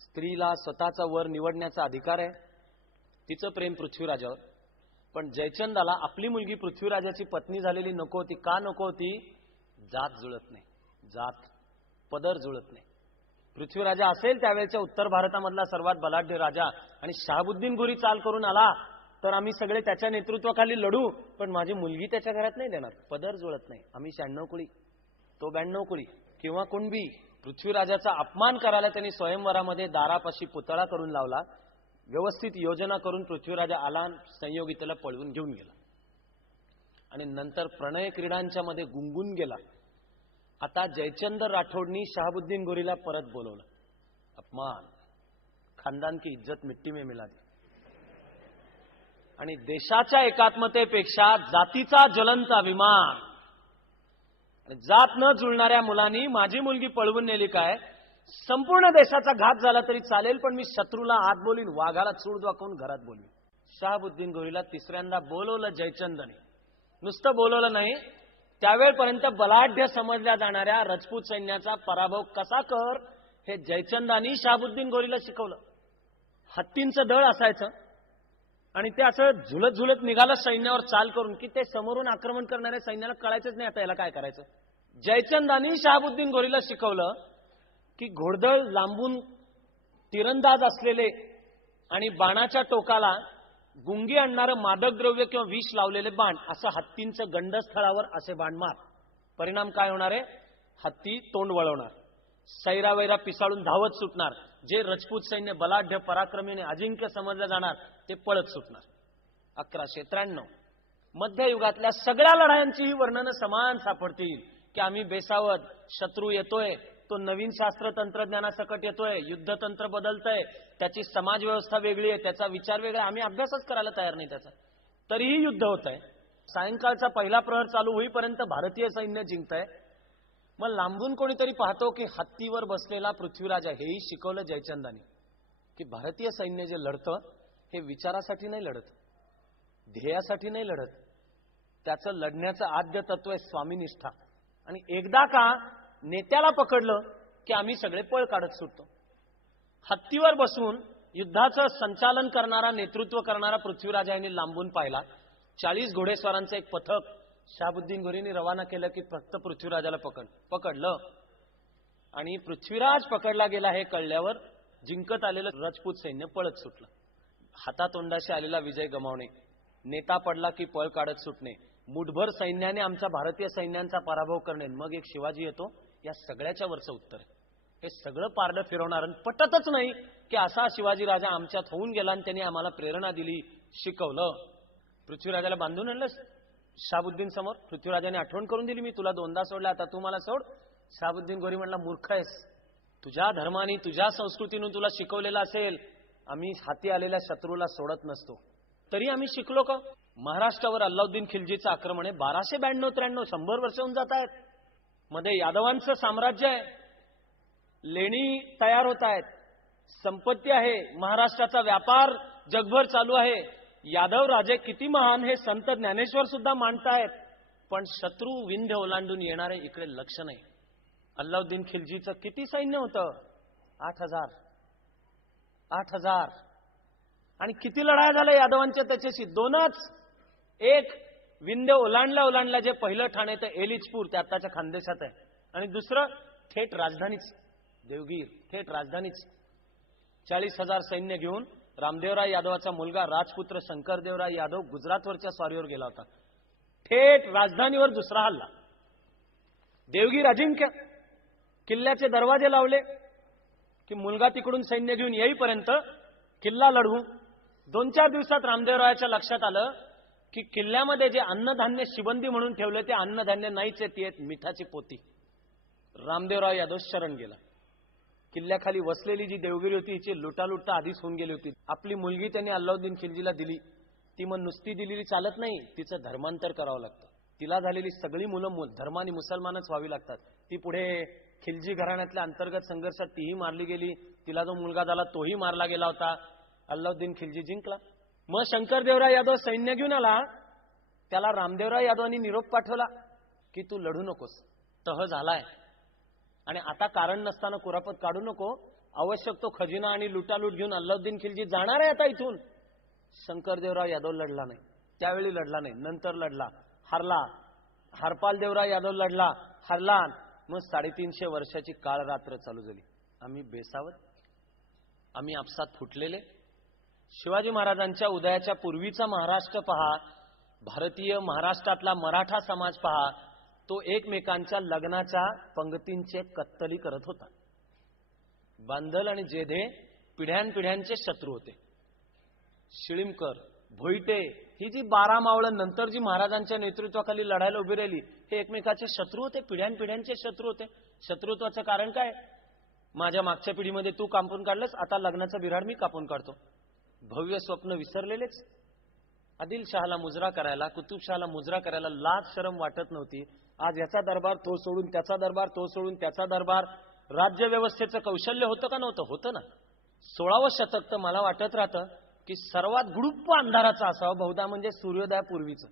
स्त्रीला स्वतःचा वर निवडण्याचा अधिकार आहे. तिचं प्रेम पृथ्वीराजावर. पण जयचंदाला आपली मुलगी पृथ्वीराजाची पत्नी झालेली नको होती. का नको होती? जात जुळत नाही, जात पदर जुळत नाही. पृथ्वीराजा असेल त्यावेळेच्या उत्तर भारतामधला सर्वात बलाढ्य राजा, आणि शहाबुद्दीन घोरी चाल करून आला तर आम्ही सगळे त्याच्या नेतृत्वाखाली लढू, पण माझी मुलगी त्याच्या घरात नाही देणार. पदर जुळत नाही. आम्ही 96 कुळी, तो 92 कुळी किंवा कुणबी. पृथ्वीराजाचा अपमान करायला त्यांनी स्वयंवरामध्ये दारापाशी पुतळा करून लावला. व्यवस्थित योजना करून पृथ्वीराजा आला, संयोगितेला पळवून घेऊन गेला आणि नंतर प्रणय क्रीडांच्या मध्ये गुंगून गेला. आता जयचंद राठोडनी शहाबुद्दीन घोरीला परत बोलवलं. अपमान, खानदान की इज्जत मिट्टी में मिला दी. आणि देशाच्या एकात्मतेपेक्षा जातीचा ज्वलंत अभिमान. जात न जुळणाऱ्या मुलांनी माझी मुलगी पळवून नेली काय? संपूर्ण देशाचा घात झाला तरी चालेल, पण मी शत्रूला आत बोलीन, वाघाला चूड दाखवून घरात बोलवीन. शहाबुद्दीन घोरीला तिसऱ्यांदा बोलवलं जयचंदने. नुसतं बोलवलं नाही, त्यावेळपर्यंत बलाढ्य समजल्या जाणाऱ्या राजपूत सैन्याचा पराभव कसा कर हे जयचंदानी शहाबुद्दीन घोरीला शिकवलं. हत्तींचं दळ असायचं आणि ते असं झुलत झुलत निघालं सैन्यावर चाल करून, की ते समोरून आक्रमण करणाऱ्या सैन्याला कळायचंच नाही आता याला काय करायचं. जयचंदानी शहाबुद्दीन घोरीला शिकवलं की घोडदळ लांबून तिरंदाज असलेले आणि बाणाच्या टोकाला गुंगी आणणारं मादक द्रव्य किंवा विष लावलेले बाण, असं हत्तींचं गंडस्थळावर असे बाण मार. परिणाम काय होणार आहे? हत्ती तोंड वळवणार, सैरावैरा पिसाळून धावत सुटणार. जे राजपूत सैन्य बलाढ्य पराक्रमी आणि अजिंक्य समजलं जाणार ते पळत सुटणार. 1193 मध्ययुगातल्या सगळ्या लढायांची ही वर्णनं समान सापडतील की आम्ही बेसावत, शत्रू येतोय, तो नवीन शास्त्र तंत्रज्ञानासकट येतोय, युद्धतंत्र बदलतंय, त्याची समाज व्यवस्था वेगळी आहे, त्याचा विचार वेगळा, आम्ही अभ्यासच करायला तयार नाही त्याचा, तरीही युद्ध होत आहे. सायंकाळचा पहिला प्रहर चालू होईपर्यंत भारतीय सैन्य जिंकतंय. मग लांबून कोणीतरी पाहतो की हत्तीवर बसलेला पृथ्वीराजा. हेही शिकवलं जयचंदानी की भारतीय सैन्य जे लढतं हे विचारासाठी नाही लढत, ध्येयासाठी नाही लढत. त्याचं लढण्याचं आद्य तत्व आहे स्वामीनिष्ठा. आणि एकदा का नेत्याला पकडलं की आम्ही सगळे पळ काढत सुटतो. हत्तीवर बसून युद्धाचं संचालन करणारा, नेतृत्व करणारा पृथ्वीराजा यांनी लांबून पाहिला. 40 घोडेस्वारांचं एक पथक शहाबुद्दीन घोरीने रवाना केलं की फक्त पृथ्वीराजाला पकडलं. आणि पृथ्वीराज पकडला गेला हे कळल्यावर जिंकत आलेलं राजपूत सैन्य पळत सुटलं. हातातोंडाशी आलेला विजय गमावणे, नेता पडला की पळ काढत सुटणे, मुठभर सैन्याने आमच्या भारतीय सैन्यांचा पराभव करणे, मग एक शिवाजी येतो. या सगळ्याच्या वरचं उत्तर आहे. हे सगळं पारडं फिरवणार. पटतच नाही की असा शिवाजी राजा आमच्यात होऊन गेला आणि त्यांनी आम्हाला प्रेरणा दिली, शिकवलं. पृथ्वीराजाला बांधून आणलं शहाबुद्दीन समोर. पृथ्वीराजाने आठवण करून दिली, मी तुला 2दा सोडला, आता तू मला सोड. शहाबुद्दीन घोरी म्हणला, मूर्ख आहेस, तुझ्या धर्माने तुझ्या संस्कृतीने तुला शिकवलेलं असेल आम्ही हाती आलेल्या शत्रूला सोडत नसतो. तरी आम्ही शिकलो का? महाराष्ट्रावर अल्लाउद्दीन खिलजीचं आक्रमण आहे. 1292-93 100 वर्ष होऊन जात आहेत. मध्ये यादवांचं साम्राज्य आहे, लेणी तयार होत आहेत, संपत्ती आहे, महाराष्ट्राचा व्यापार जगभर चालू आहे. यादव राजे किती महान हे संत ज्ञानेश्वर सुद्धा मानतायत. पण शत्रू विंध्य ओलांडून येणारे इकडे लक्ष नाही. अल्लाउद्दीन खिलजीचं किती सैन्य होतं? 8,000. आणि किती लढाया झाल्या यादवांच्या त्याच्याशी? 2च. एक विंध्य ओलांडल्या जे पहिलं ठाणे ते एलिचपूर, ते आताच्या खानदेशात आहे. आणि दुसरं थेट राजधानीच देवगीर, थेट राजधानीच. 40,000 सैन्य घेऊन रामदेवराय यादवाचा मुलगा राजपुत्र शंकरदेवराय यादव गुजरातवरच्या स्वारीवर गेला होता. थेट राजधानीवर दुसरा हल्ला. देवगीर अजिंक्य. किल्ल्याचे दरवाजे लावले की मुलगा तिकडून सैन्य घेऊन येईपर्यंत किल्ला लढवू. 2-4 दिवसात रामदेवरायाच्या लक्षात आलं की किल्ल्यामध्ये जे अन्नधान्य शिबंदी म्हणून ठेवले ते अन्नधान्य नाहीच येत, मिठाची पोती. रामदेवराय यादव शरण गेला. किल्ल्याखाली वसलेली जी देवगिरी होती हिची लुटालुटा आधीच होऊन गेली होती. आपली मुलगी त्यांनी अल्लाउद्दीन खिलजीला दिली. ती मग नुसती दिलेली चालत नाही, तिचं धर्मांतर करावं लागतं. तिला झालेली सगळी मुलं धर्माने मुसलमानच व्हावी लागतात. ती पुढे खिलजी घराण्यातल्या अंतर्गत संघर्षात तीही मारली गेली. तिला जो मुलगा झाला तोही मारला गेला होता. अल्लाउद्दीन खिलजी जिंकला. मग शंकरदेवराव यादव सैन्य घेऊन आला. त्याला रामदेवराव यादवांनी निरोप पाठवला की तू लढू नकोस, तह झालाय आणि आता कारण नसताना कुरापत काढू नको. आवश्यक तो खजिना आणि लुटालूट घेऊन अल्लाउद्दीन खिलजी जाणार आहे आता इथून. शंकरदेवराव यादव लढला नाही. त्यावेळी लढला नाही. नंतर लढला, हरला. हरपाल देवराव यादव लढला, हरला. मग 350 वर्षाची काळ रात्र चालू झाली. आम्ही बेसावत, आम्ही आपसात फुटलेले. शिवाजी महाराजांच्या उदयाच्या पूर्वीचा महाराष्ट्र पहा, भारतीय महाराष्ट्रातला मराठा समाज पहा, तो एकमेकांच्या लग्नाच्या पंक्तींचे कत्तली करत होता. बांदल आणि जेधे पिढ्यानपिढ्यांचे शत्रू होते. शिळीमकर, भोईटे ही जी 12 मावळं नंतर जी महाराजांच्या नेतृत्वाखाली लढायला उभी राहिली, हे एकमेकाचे शत्रू होते, पिढ्यानपिढ्यांचे शत्रू होते. शत्रुत्वाचं कारण काय? माझ्या मागच्या पिढीमध्ये तू कापून काढलंस, आता लग्नाचा बिराड मी कापून काढतो. भव्य स्वप्न विसरलेलेच. आदिलशहाला मुजरा करायला, कुतुबशहाला मुजरा करायला लाज शरम वाटत नव्हती. आज याचा दरबार तो सोडून त्याचा दरबार, तो सोडून त्याचा दरबार. राज्य व्यवस्थेचं कौशल्य होतं का नव्हतं? होतं ना. 16वं शतक तर मला वाटत राहतं की सर्वात गुडुप्प अंधाराचं असावं बहुधा, म्हणजे सूर्योदयापूर्वीचं.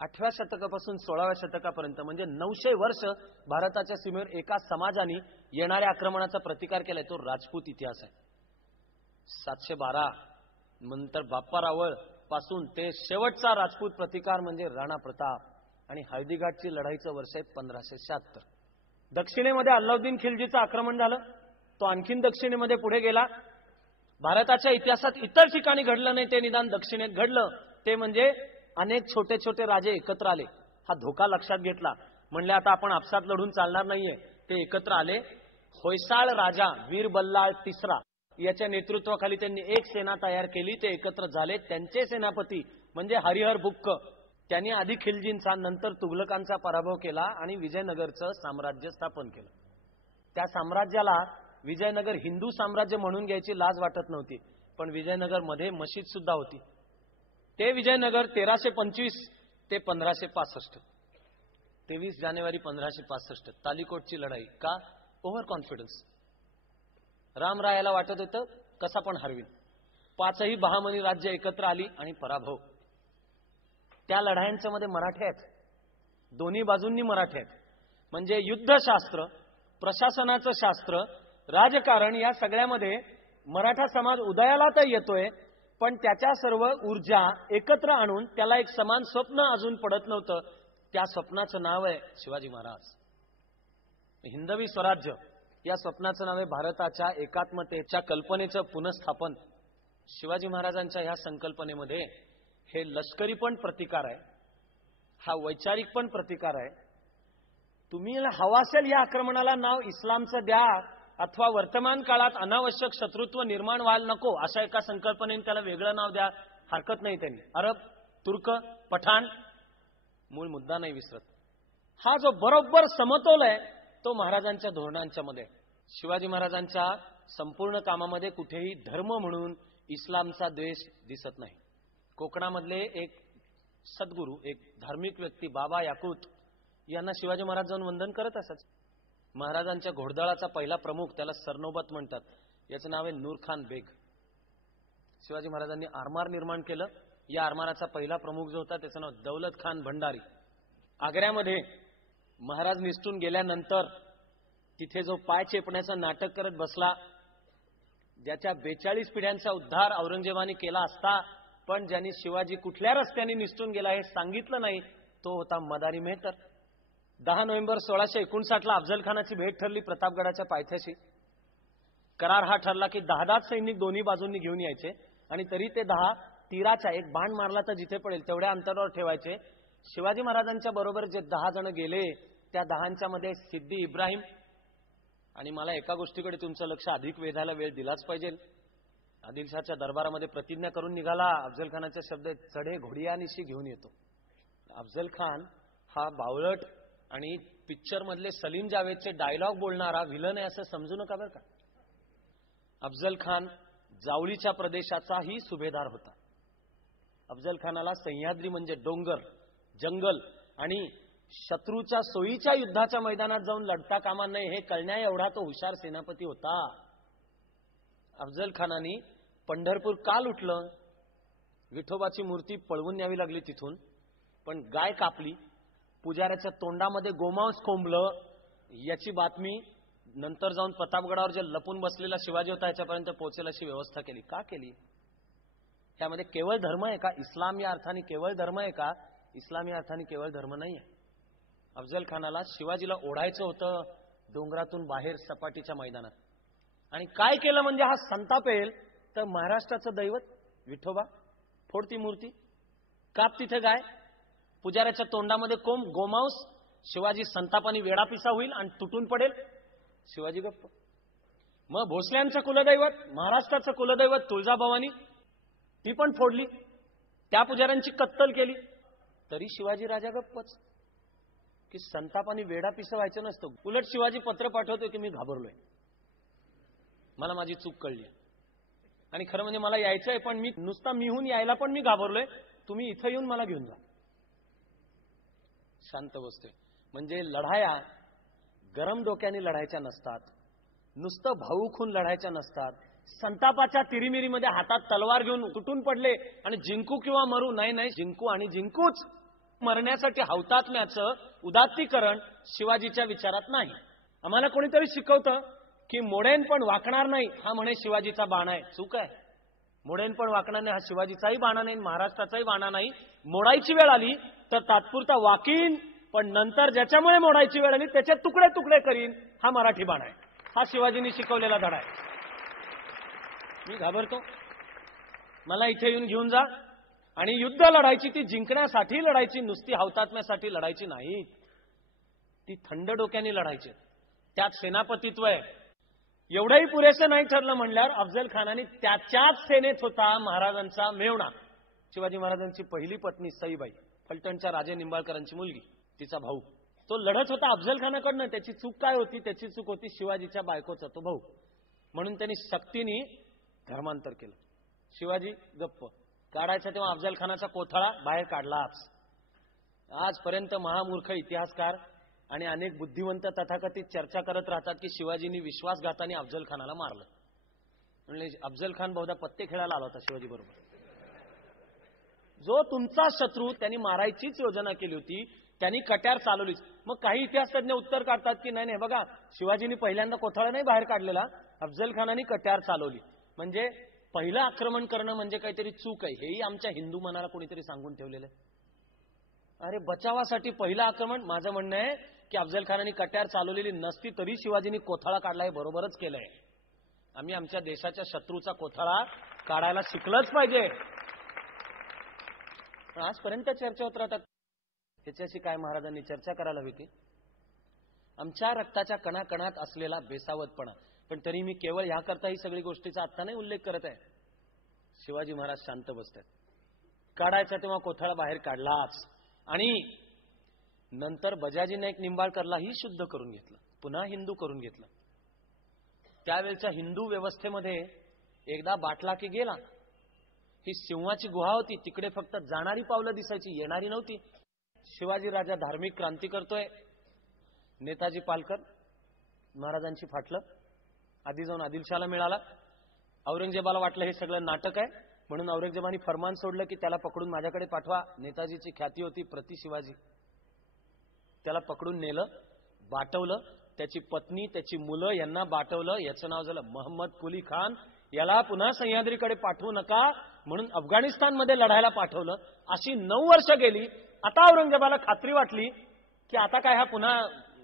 8व्या शतकापासून 16व्या शतकापर्यंत म्हणजे 900 वर्ष भारताच्या सीमेवर एका समाजाने येणाऱ्या आक्रमणाचा प्रतिकार केलाय. तो राजपूत इतिहास आहे. 712 नंतर बाप्पा रावळ पासून ते शेवटचा राजपूत प्रतिकार म्हणजे राणा प्रताप आणि हळदीघाटची लढाईचं वर्ष आहे 1576. दक्षिणेमध्ये अल्लाउद्दीन खिलजीचं आक्रमण झालं. तो आणखीन दक्षिणेमध्ये पुढे गेला. भारताच्या इतिहासात इतर ठिकाणी घडलं नाही ते निदान दक्षिणेत घडलं. ते म्हणजे अनेक छोटे छोटे राजे एकत्र आले. हा धोका लक्षात घेतला. म्हणले आता आपण आपसात लढून चालणार नाहीये. ते एकत्र आले. होयसाळ राजा वीर बल्लाळ तिसरा याच्या नेतृत्वाखाली त्यांनी एक सेना तयार केली. ते एकत्र झाले. त्यांचे सेनापती म्हणजे हरिहर बुक्क, त्यांनी आधी खिलजींचा नंतर तुघलकांचा पराभव केला आणि विजयनगरचं साम्राज्य स्थापन केलं. त्या साम्राज्याला विजयनगर हिंदू साम्राज्य म्हणून घ्यायची लाज वाटत नव्हती, पण विजयनगर मध्ये मशीद सुद्धा होती. ते विजयनगर 1325 ते 1565, 23 जानेवारी 1565 तालिकोटची लढाई. का? Over confidence. रामरायाला वाटत होतं कसा पण हरवीन. 5ही बहामनी राज्य एकत्र आली आणि पराभव. त्या लढायांच्या मध्ये मराठे आहेत. दोन्ही बाजूंनी मराठे आहेत. म्हणजे युद्धशास्त्र, प्रशासनाचं शास्त्र, राजकारण या सगळ्यामध्ये मराठा समाज उदयाला तर येतोय, पण त्याच्या सर्व ऊर्जा एकत्र आणून त्याला एक समान स्वप्न अजून पडत नव्हतं. त्या स्वप्नाचं नाव आहे शिवाजी महाराज. हिंदवी स्वराज्य या स्वप्नाचं नाव आहे भारताच्या एकात्मतेच्या कल्पनेचं पुनःस्थापन. शिवाजी महाराजांच्या ह्या संकल्पनेमध्ये हे लष्करी पण प्रतिकार आहे, हा वैचारिक पण प्रतिकार आहे. तुम्ही हवा असेल या आक्रमणाला नाव इस्लामचं द्या, अथवा वर्तमान काळात अनावश्यक शत्रुत्व निर्माण व्हायला नको अशा एका संकल्पनेने त्याला वेगळं नाव द्या, हरकत नाही. त्यांनी अरब, तुर्क, पठाण, मूळ मुद्दा नाही विसरत. हा जो बरोबर समतोल आहे तो महाराजांच्या धोरणांच्या मध्ये. शिवाजी महाराजांच्या संपूर्ण कामामध्ये कुठेही धर्म म्हणून इस्लामचा द्वेष दिसत नाही. कोकणामधले एक सद्गुरू, एक धार्मिक व्यक्ती बाबा याकूत यांना शिवाजी महाराज जाऊन वंदन करत असत. महाराजांच्या घोडदळाचा पहिला प्रमुख, त्याला सरनोबत म्हणतात, याचं नाव आहे नूरखान बेग. शिवाजी महाराजांनी आरमार निर्माण केलं. या आरमाराचा पहिला प्रमुख जो होता त्याचं नाव दौलत खान भंडारी. आग्र्यामध्ये महाराज निसटून गेल्यानंतर तिथे जो पाय चेपण्याचं नाटक करत बसला, ज्याच्या 42 पिढ्यांचा उद्धार औरंगजेबाने केला असता पण ज्यांनी शिवाजी कुठल्या रस्त्याने निसटून गेला हे सांगितलं नाही, तो होता मदारी मेहतर. 10 नोव्हेंबर 1659 अफजल खानाची भेट ठरली प्रतापगडाच्या पायथ्याशी. करार हा ठरला की 10 सैनिक दोन्ही बाजूंनी घेऊन यायचे आणि तरी ते 10 तीराच्या, एक बाण मारला तर जिथे पडेल तेवढ्या अंतरावर ठेवायचे. शिवाजी महाराजांच्या बरोबर जे 10 जण गेले त्या 10 मध्ये सिद्दी इब्राहिम. आणि मला एका गोष्टीकडे तुमचं लक्ष अधिक वेधायला वेळ दिलाच पाहिजे. आदिलशाच्या दरबारामध्ये प्रतिज्ञा करून निघाला. अफजल खानाचे शब्द, चढे घोडियानिशी घेऊन येतो. अफजल खान हा बावळट आणि पिक्चर मधले सलीम जावेदचे डायलॉग बोलणारा व्हिलन आहे असं समजू नका बरं का. अफजल खान जावळीच्या प्रदेशाचाही सुभेदार होता. अफजल खानाला सह्याद्री म्हणजे डोंगर, जंगल आणि शत्रूच्या सोयीच्या युद्धाच्या मैदानात जाऊन लढता कामा नये हे कळण्या एवढा तो हुशार सेनापती होता. अफजल खानाने पंढरपूर का लुटलं? विठोबाची मूर्ती पळवून न्यावी लागली तिथून, पण गाय कापली, पुजाऱ्याच्या तोंडामध्ये गोमांस कोंबलं, याची बातमी नंतर जाऊन प्रतापगडावर जे लपून बसलेला शिवाजी होता याच्यापर्यंत पोहोचेल अशी व्यवस्था केली. का केली? त्यामध्ये केवळ धर्म आहे का? इस्लाम या अर्थाने केवळ धर्म आहे का? इस्लामी अर्थाने केवळ धर्म नाही आहे. अफजल खानाला शिवाजीला ओढायचं होतं डोंगरातून बाहेर सपाटीच्या मैदानात, आणि काय केलं म्हणजे हा संतापेल तर महाराष्ट्राचं दैवत विठोबा, फोड ती मूर्ती, काप तिथे गाय, पुजाऱ्याच्या तोंडामध्ये कोंब, गोमांस, शिवाजी संतापाने वेडापिसा होईल आणि तुटून पडेल. शिवाजी गप्प. मग भोसल्यांचं कुलदैवत, महाराष्ट्राचं कुलदैवत तुळजाभवानी, ती पण फोडली, त्या पुजाऱ्यांची कत्तल केली, तरी शिवाजी राजा गप्पच. की संतापाने वेडापिसा व्हायचं नसतं. उलट शिवाजी पत्र पाठवतोय की मी घाबरलोय, मला माझी चूक कळली, आणि खरं म्हणजे मला यायचंय पण मी नुसता मीहून यायला पण मी घाबरलोय, तुम्ही इथं येऊन मला घेऊन जा. शांत बसतोय. म्हणजे लढाया गरम डोक्याने लढायच्या नसतात, नुसतं भाऊ खून लढायच्या नसतात. संतापाच्या तिरीमिरीमध्ये हातात तलवार घेऊन तुटून पडले आणि जिंकू किंवा मरू, नाही नाही, जिंकू आणि जिंकूच. मरण्यासाठी हौतात्म्याचं उदात्तीकरण शिवाजीच्या विचारात नाही. आम्हाला कोणीतरी शिकवतं की मोडेन पण वाकणार नाही, हा म्हणे शिवाजीचा बाणा आहे. चूक आहे. मोडेन पण वाकणार नाही हा शिवाजीचाही बाणा नाही, महाराष्ट्राचाही बाणा नाही. मोडायची वेळ आली तर तात्पुरता वाकीन, पण नंतर ज्याच्यामुळे मोडायची वेळ आली त्याचे तुकडे तुकडे करीन, हा मराठी बाणा आहे. हा शिवाजींनी शिकवलेला धडा आहे. मी घाबरतो, मला इथे येऊन घेऊन जा. आणि युद्ध लढायची ती जिंकण्यासाठी लढायची, नुसती हौतात्म्यासाठी लढायची नाही, ती थंड डोक्याने लढायची. त्यात सेनापतित्व आहे. एवढंही पुरेसं नाही ठरलं म्हणल्यावर अफजल खानाने त्याच्याच सेनेत होता महाराजांचा मेवणा, शिवाजी महाराजांची पहिली पत्नी सईबाई, फलटणच्या राजे निंबाळकरांची मुलगी, तिचा भाऊ. तो लढत होता अफजल खानाकडनं. त्याची चूक काय होती? त्याची चूक होती शिवाजीच्या बायकोचा तो भाऊ, म्हणून त्यांनी सक्तीने धर्मांतर केलं. शिवाजी गप्प. काढायचा तेव्हा अफजल खानाचा कोथळा बाहेर काढलाच. आजपर्यंत महामूर्ख इतिहासकार आणि अनेक बुद्धिवंत तथाकथित चर्चा करत राहतात की शिवाजींनी विश्वासघाताने अफजल खानाला मारलं. म्हणजे अफजल खान बहुधा पत्ते खेळायला आला होता शिवाजी बरोबर. जो तुमचा शत्रू त्यांनी मारायचीच योजना केली होती, त्यांनी कट्यार चालवलीच. मग काही इतिहासतज्ञ उत्तर काढतात की नाही नाही बघा, शिवाजींनी पहिल्यांदा कोथळा नाही बाहेर काढलेला, अफजल खानाने कट्यार चालवली. म्हणजे पहिलं आक्रमण करणं म्हणजे काहीतरी चूक आहे, हेही आमच्या हिंदू मनाला कोणीतरी सांगून ठेवलेलं आहे. अरे बचावासाठी पहिलं आक्रमण. माझं म्हणणं आहे की अफजल खानाने कट्यार चालवलेली नसती तरी शिवाजींनी कोथळा काढला, हे बरोबरच केलंय. आम्ही आमच्या देशाच्या शत्रूचा कोथळा काढायला शिकलंच पाहिजे. आजपर्यंत चर्चा होत राहतात, त्याच्याशी काय महाराजांनी चर्चा करायला हवी. आमच्या रक्ताच्या कणाकणात असलेला बेसावतपणा. पण तरी मी केवळ ह्याकरता ही सगळी गोष्टीचा आत्ता नाही उल्लेख करत आहे. शिवाजी महाराज शांत बसतात. काढायचा तेव्हा कोथळा बाहेर काढलाच, आणि नंतर बजाजी नाईक निंबाळकरलाही शुद्ध करून घेतलं, पुन्हा हिंदू करून घेतलं. त्यावेळच्या हिंदू व्यवस्थेमध्ये एकदा बाटला की गेला. ही सिंहाची गुहा होती, तिकडे फक्त जाणारी पावलं दिसायची, येणारी नव्हती. शिवाजी राजा धार्मिक क्रांती करतोय. नेताजी पालकर महाराजांची फाटलं. आधी जाऊन आदिलशाहला मिळाला. औरंगजेबाला वाटलं हे सगळं नाटक आहे, म्हणून औरंगजेबाने फरमान सोडलं की त्याला पकडून माझ्याकडे पाठवा. नेताजीची ख्याती होती प्रति शिवाजी. त्याला पकडून नेलं, बाटवलं. त्याची पत्नी, त्याची मुलं यांना बाटवलं. याचं नाव झालं मोहम्मद कुली खान. याला पुन्हा सह्याद्रीकडे पाठवू नका म्हणून अफगाणिस्तानमध्ये लढायला पाठवलं. अशी 9 वर्ष गेली. आता औरंगजेबाला खात्री वाटली की आता काय हा पुन्हा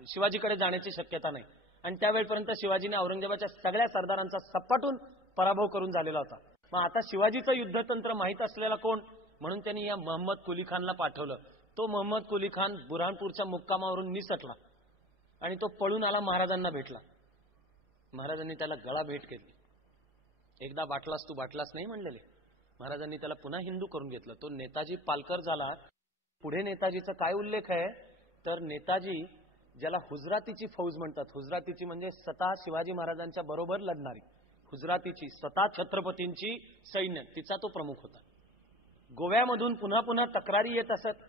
शिवाजीकडे जाण्याची शक्यता नाही. आणि त्यावेळपर्यंत शिवाजीने औरंगजेबाच्या सगळ्या सरदारांचा सपाटून पराभव करून झालेला होता. मग आता शिवाजीचं युद्धतंत्र माहीत असलेला कोण, म्हणून त्यांनी या मोहम्मद कुली खानला पाठवलं. तो मोहम्मद कुली खान बुरहानपूरच्या मुक्कामावरून निसटला आणि तो पळून आला, महाराजांना भेटला. महाराजांनी त्याला गळा भेट केली. एकदा बाटलास तू बाटलास नाही म्हणलेले. महाराजांनी त्याला पुन्हा हिंदू करून घेतलं. तो नेताजी पालकर झाला. पुढे नेताजीचा काय उल्लेख आहे तर नेताजी, ज्याला हुजरातीची फौज म्हणतात, हुजरातीची म्हणजे स्वतः शिवाजी महाराजांच्या बरोबर लढणारी, हुजरातीची स्वतः छत्रपतींची सैन्य, तिचा तो प्रमुख होता. गोव्यामधून पुन्हा पुन्हा तक्रारी येत असत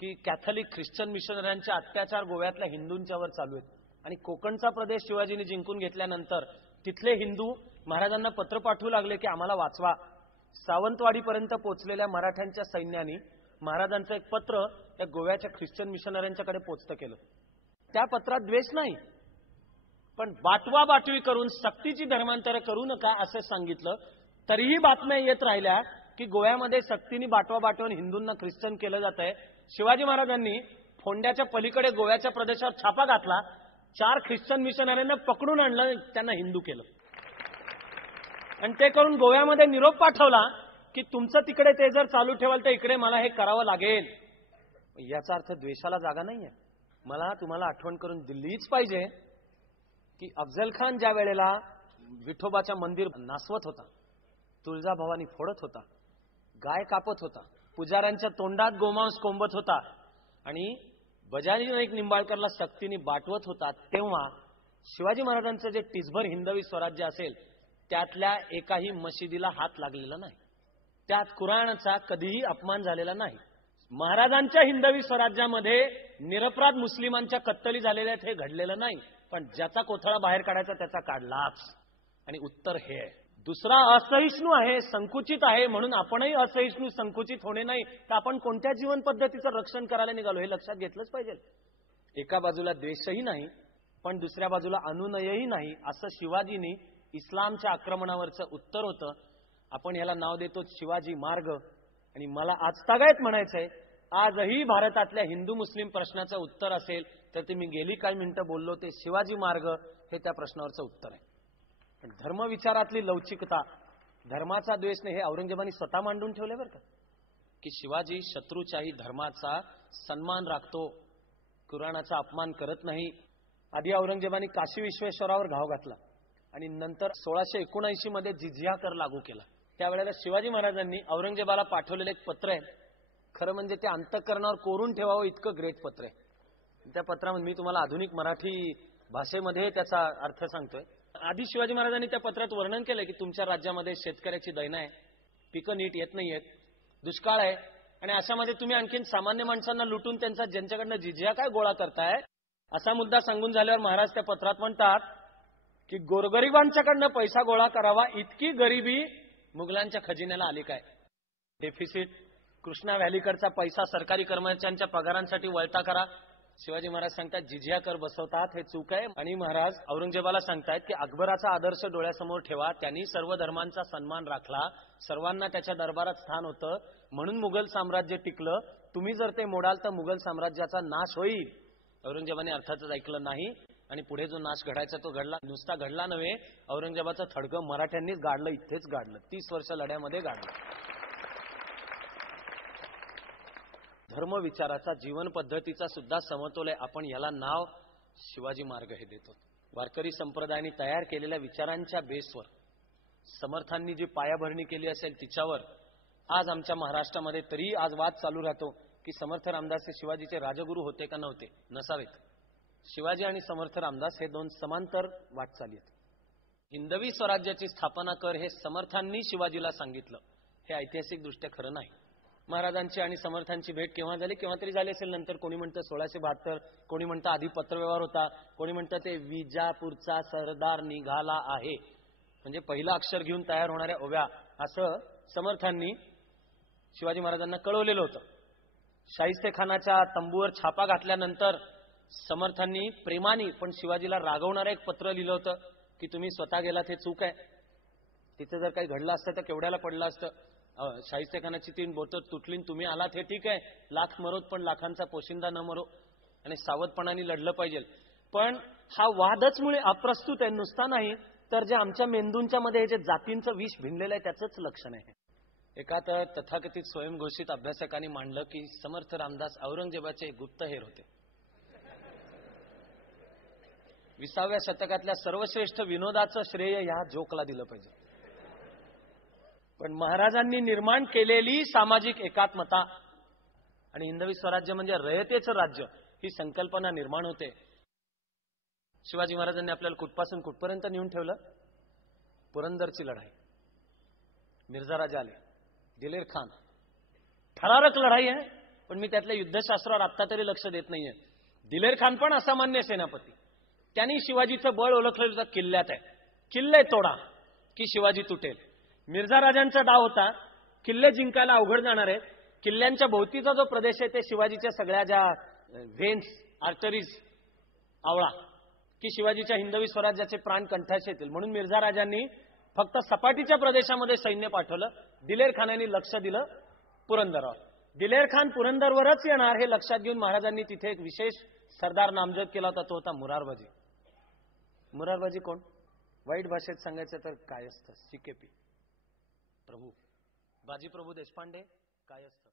की कॅथलिक ख्रिश्चन मिशनऱ्यांचे अत्याचार गोव्यातल्या हिंदूंच्यावर चालू आहेत. आणि कोकणचा प्रदेश शिवाजीने जिंकून घेतल्यानंतर तिथले हिंदू महाराजांना पत्र पाठवू लागले की आम्हाला वाचवा. सावंतवाडीपर्यंत पोहोचलेल्या मराठ्यांच्या सैन्याने महाराजांचं एक पत्र त्या गोव्याच्या ख्रिश्चन मिशनऱ्यांच्याकडे पोचतं केलं. त्या पत्रात द्वेष नाही, पण बाटवा बाटवी करून सक्तीची धर्मांतर करू नका असं सांगितलं. तरीही बातम्या येत राहिल्या की गोव्यामध्ये सक्तीने बाटवा बाटवून हिंदूंना ख्रिश्चन केलं जात आहे. शिवाजी महाराजांनी फोंड्याच्या पलीकडे गोव्याच्या प्रदेशावर छापा घातला, 4 ख्रिश्चन मिशनऱ्यांना पकडून आणलं, त्यांना हिंदू केलं. आणि ते करून गोव्यामध्ये निरोप पाठवला की तुमचं तिकडे ते जर चालू ठेवाल तर इकडे मला हे करावं लागेल. याचा अर्थ द्वेषाला जागा नाहीये. मला तुम्हाला आठवण करून दिलीच पाहिजे की अफजल खान ज्या वेळेला विठोबाच्या मंदिर नासवत होता, तुळजाभवानी फोडत होता, गाय कापत होता, पुजाऱ्यांच्या तोंडात गोमांस कोंबत होता आणि बजाजी नाईक निंबाळकरला सक्तीने बाटवत होता, तेव्हा शिवाजी महाराजांचं जे टिचभर हिंदवी स्वराज्य असेल त्यातल्या एकाही मशिदीला हात लागलेला नाही. त्यात कुराणाचा कधीही अपमान झालेला नाही. महाराजांच्या हिंदवी स्वराज्यामध्ये निरपराध मुस्लिमांच्या कत्तली झालेल्या हे घडलेलं नाही. पण ज्याचा कोथळा बाहेर काढायचा त्याचा काढलाच. आणि उत्तर हे आहे. दुसरा असहिष्णू आहे, संकुचित आहे, म्हणून आपणही असहिष्णू संकुचित होणे नाही तर आपण कोणत्या जीवन पद्धतीचं रक्षण करायला निघालो हे लक्षात घेतलंच पाहिजे. एका बाजूला द्वेषही नाही पण दुसऱ्या बाजूला अनुनयही नाही असं शिवाजींनी इस्लामच्या आक्रमणावरचं उत्तर होतं. आपण याला नाव देतो शिवाजी मार्ग. आणि मला आजतागायत म्हणायचंय, आजही भारतातल्या हिंदू मुस्लिम प्रश्नाचं उत्तर असेल तर ते मी गेली काही मिनिटं बोललो ते शिवाजी मार्ग हे त्या प्रश्नावरचं उत्तर आहे. पण धर्मविचारातली लवचिकता, धर्माचा द्वेष नाही हे औरंगजेबाने स्वतः मांडून ठेवले बरं का, की शिवाजी शत्रूच्याही धर्माचा सन्मान राखतो, कुराणाचा अपमान करत नाही. आधी औरंगजेबाने काशी विश्वेश्वरावर घाव घातला आणि नंतर 1679 मध्ये जिझिया कर लागू केला. त्यावेळेला शिवाजी महाराजांनी औरंगजेबाला पाठवलेलं एक पत्र आहे. खरं म्हणजे ते अंतःकरणावर कोरून ठेवावं इतकं ग्रेट पत्र आहे. त्या पत्रामध्ये मी तुम्हाला आधुनिक मराठी भाषेमध्ये त्याचा अर्थ सांगतोय. आधी शिवाजी महाराजांनी त्या पत्रात वर्णन केलंय की तुमच्या राज्यामध्ये शेतकऱ्याची दैना आहे, पिकं नीट येत नाहीयेत, दुष्काळ आहे आणि अशामध्ये तुम्ही आणखीन सामान्य माणसांना लुटून त्यांचा ज्यांच्याकडनं जिझिया काय गोळा करताय असा मुद्दा सांगून झाल्यावर महाराज त्या पत्रात म्हणतात की गोरगरिबांच्याकडनं पैसा गोळा करावा इतकी गरिबी मुघलांच्या खजिन्याला आली काय. डेफिसिट, कृष्णा व्हॅलीकडचा पैसा सरकारी कर्मचाऱ्यांच्या पगारांसाठी वळता करा. शिवाजी महाराज सांगतात जिझिया कर बसवतात हे चूक आहे. आणि महाराज औरंगजेबाला सांगतायत की अकबराचा आदर्श डोळ्यासमोर ठेवा, त्यांनी सर्व धर्मांचा सन्मान राखला, सर्वांना त्याच्या दरबारात स्थान होतं म्हणून मुघल साम्राज्य टिकलं. तुम्ही जर ते मोडाल तर मुघल साम्राज्याचा नाश होईल. औरंगजेबाने अर्थातच ऐकलं नाही आणि पुढे जो नाश घडायचा तो घडला. नुसता घडला नव्हे, औरंगजेबाचं थडकं मराठ्यांनीच गाडलं, इथेच गाडलं, 30 वर्ष लढ्यामध्ये गाडलं. धर्मविचाराचा, जीवन पद्धतीचा सुद्धा समतोल आहे. आपण याला नाव शिवाजी मार्ग हे देतो. वारकरी संप्रदायाने तयार केलेल्या विचारांच्या बेसवर समर्थांनी जी पायाभरणी केली असेल तिच्यावर आज आमच्या महाराष्ट्रामध्ये तरी आज वाद चालू राहतो की समर्थ रामदास हे शिवाजीचे राजगुरू होते का नव्हते. नसावेत. शिवाजी आणि समर्थ रामदास हे 2 समांतर वाटचाली आहेत. हिंदवी स्वराज्याची स्थापना कर हे समर्थांनी शिवाजीला सांगितलं हे ऐतिहासिक दृष्ट्या खरं नाही. महाराजांची आणि समर्थांची भेट केव्हा झाली, केव्हा तरी झाली असेल. नंतर कोणी म्हणतं 1672, कोणी म्हणतं आधी पत्रव्यवहार होता, कोणी म्हणतं ते विजापूरचा सरदार निघाला आहे म्हणजे पहिलं अक्षर घेऊन तयार होणाऱ्या ओव्या असं समर्थांनी शिवाजी महाराजांना कळवलेलं होतं. शाहिस्ते खानाच्या तंबूवर छापा घातल्यानंतर समर्थांनी प्रेमाने पण शिवाजीला रागवणारं एक पत्र लिहिलं होतं की तुम्ही स्वतः गेलात हे चूक आहे. तिथे जर काही घडलं असतं तर केवढ्याला पडलं असतं. शाहिस्ते खानाची 3 बोटं तुटली, तुम्ही आलात हे ठीक आहे, लाख मरोत पण लाखांचा पोशिंदा न मरो आणि सावधपणाने लढलं पाहिजे. पण हा वादच मुळे अप्रस्तुत आहे, नुसता नाही तर जे आमच्या मेंदूंच्या मध्ये हे जे जातींचं विष भिनलेलं आहे त्याचंच लक्षण आहे. एका तर तथाकथित स्वयंघोषित अभ्यासकांनी मांडलं की समर्थ रामदास औरंगजेबाचे गुप्तहेर होते. 20व्या शतकातल्या सर्वश्रेष्ठ विनोदाचं श्रेय ह्या जोकला दिलं पाहिजे. पण महाराजांनी निर्माण केलेली सामाजिक एकात्मता आणि हिंदवी स्वराज्य म्हणजे रयतेचं राज्य ही संकल्पना निर्माण होते. शिवाजी महाराजांनी आपल्याला कुठपासून कुठपर्यंत नेऊन ठेवलं. पुरंदरची लढाई, मिर्झा राजा आले, दिलेर खान, थरारक लढाई आहे. पण मी त्यातल्या युद्धशास्त्रावर आत्ता तरी लक्ष देत नाहीये. दिलेर खान पण असामान्य सेनापती. त्यांनी शिवाजीचं बळ ओळखलं होतं किल्ल्यात आहे. किल्ले तोडा की शिवाजी तुटेल. मिर्झा राजांचा डाव होता किल्ले जिंकायला अवघड जाणार आहे. किल्ल्यांच्या भोवतीचा जो प्रदेश आहे ते शिवाजीच्या सगळ्या ज्या व्हेन्स आर्टरीज आवळा की शिवाजीच्या हिंदवी स्वराज्याचे प्राण कंठाशी येतील. म्हणून मिर्झा राजांनी फक्त सपाटीच्या प्रदेशामध्ये सैन्य पाठवलं. दिलेर खानांनी लक्ष दिलं पुरंदरवर. दिलेर खान पुरंदरवरच येणार हे लक्षात घेऊन महाराजांनी तिथे एक विशेष सरदार नामजद केला होता. तो होता मुरारबाजी. मुरारबाजी कोण? वाईट भाषेत सांगायचं तर कायस्थ, CKP प्रभू, बाजी प्रभू देशपांडे कायस्थ.